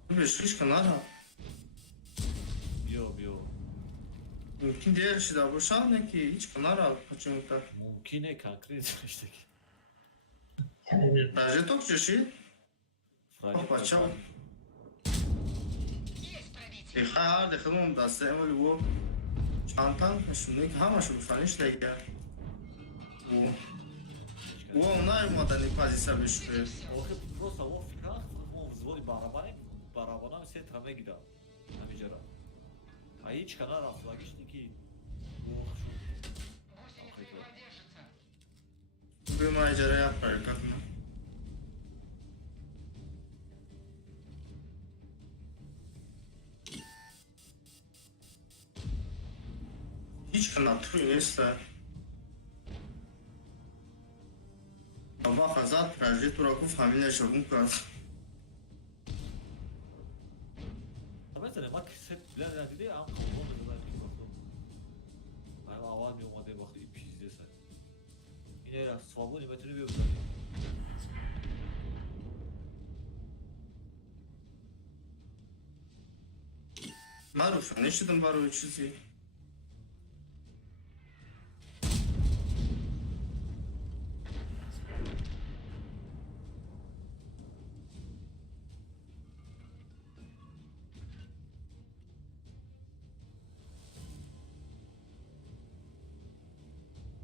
Buraya hiç kana raf. Yo yo. Mümkün diğer şey de bu şan ne ki hiç kana raf kaçın utar. Mümkün konkret işte. Даже ток чеши. Опа, чао. Есть пробитие. ای خیلی دخلون دسته ولی و چانتان شونه که همه شو بفنیش دیگه و اونای مادنی پازی سر بشوه Охе просто во фикра он взводи барабана се траме гида. Намижара. А hiç kadar rafla geçti ki. Гусеница едва держится. bir macera yapar kadına. هیچ که نتوی نیست. بابا خزاد پرژی تو را گفت همین شغل کس. مثلا ما که ست بلند ندیده ام خودم بزنم این گفتم. من اول می اومده وقتی پیزده سر. اینه را سوابونی بتونی بیفتاری. معروف نشدم برای چیزی.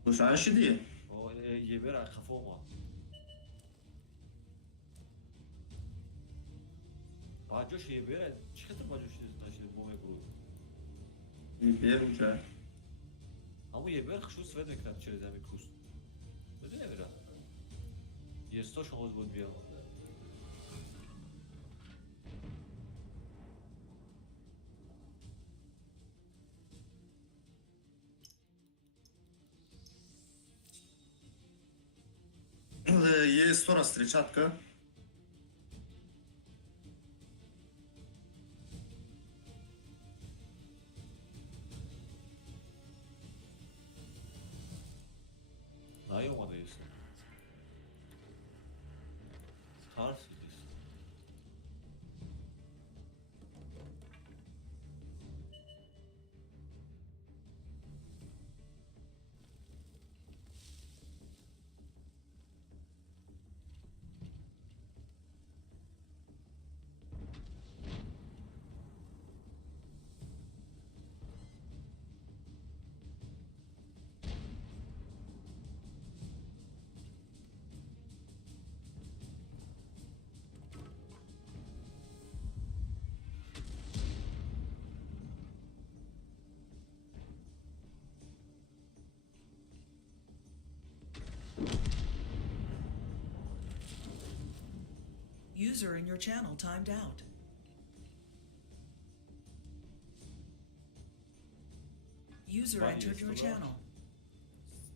روشن شدی؟ یه بر خفا ما. باجوش یه بر چقدر باجوش نشده بومه برو. یه بر میشه. اما یه بر خشوص فد میکنم چه زمین کوس. بدون نمیره. یه استاش آواز بود بیا. یه استور استریچات که نیومده است. ترسیدی است. User in your channel timed out. User entered your channel.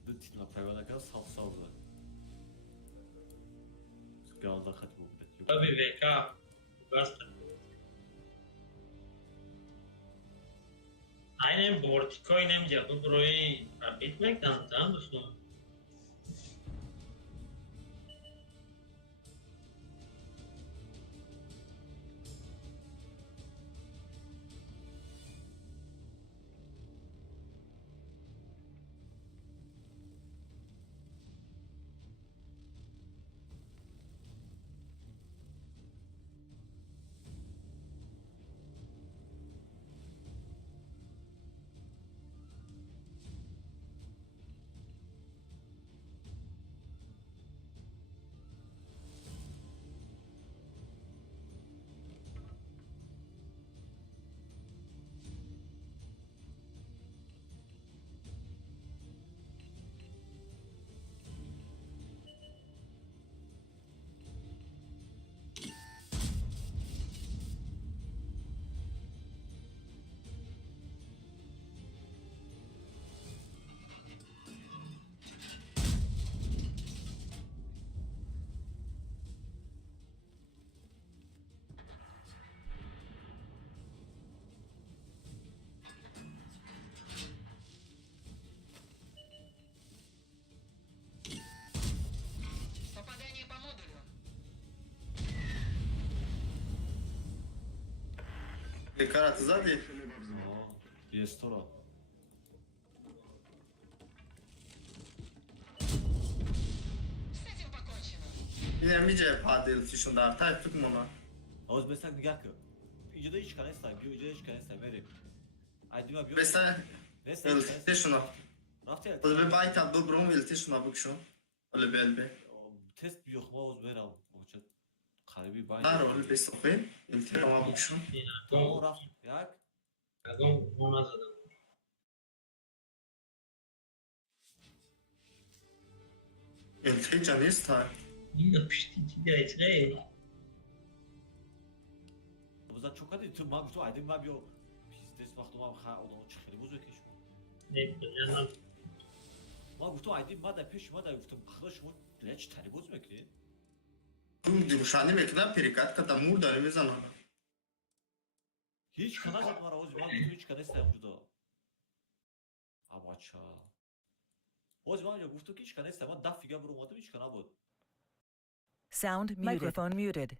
دتنا پیوند کردن صاف صاف زد. سکال داخل بود. Abi VK. Basta. Aynen Bortico inem yapı burayı bitmekten tamam mı? Попадание по модулю. Декарат сзади. یه استورا. С этим покончено. Yine mice padel tişun dar tay tuk mona. آواز بسنگ نگاه کن. اینجا دا هیچ کنه استایم. اینجا هیچ کنه استایم. بریم. ایدیما بیو. Besta Neyse. tişuna. رفتی. Oda be bayta do brom vel tişuna bukşun. Öyle belbe. تست بیو خما آواز برم. چه قریبی باید. Dar öyle be sofe. İltihama bukşun. تمام رفت. یک. Adam ona zaten. İltihi canist tay. Yine pişti ciddi بذار چوکادی تو ما تو ایدیم ما بیو. پیز دست وقت ما خا آدم چه خیلی بزرگ کشم. نمیدونم ما گفتم ایدی ما در پیش ما در گفتم بخدا شما بله چی تری باز میکنی؟ روشنی میکنم پریکات کردم مور داره میزنم هیچ کنه زد مرا اوزی من گفتم هیچ کنه استایم جدا بچه اوزی من گفتم که هیچ کنه استایم من دفعه برو اومدم هیچ کنه بود Sound microphone muted.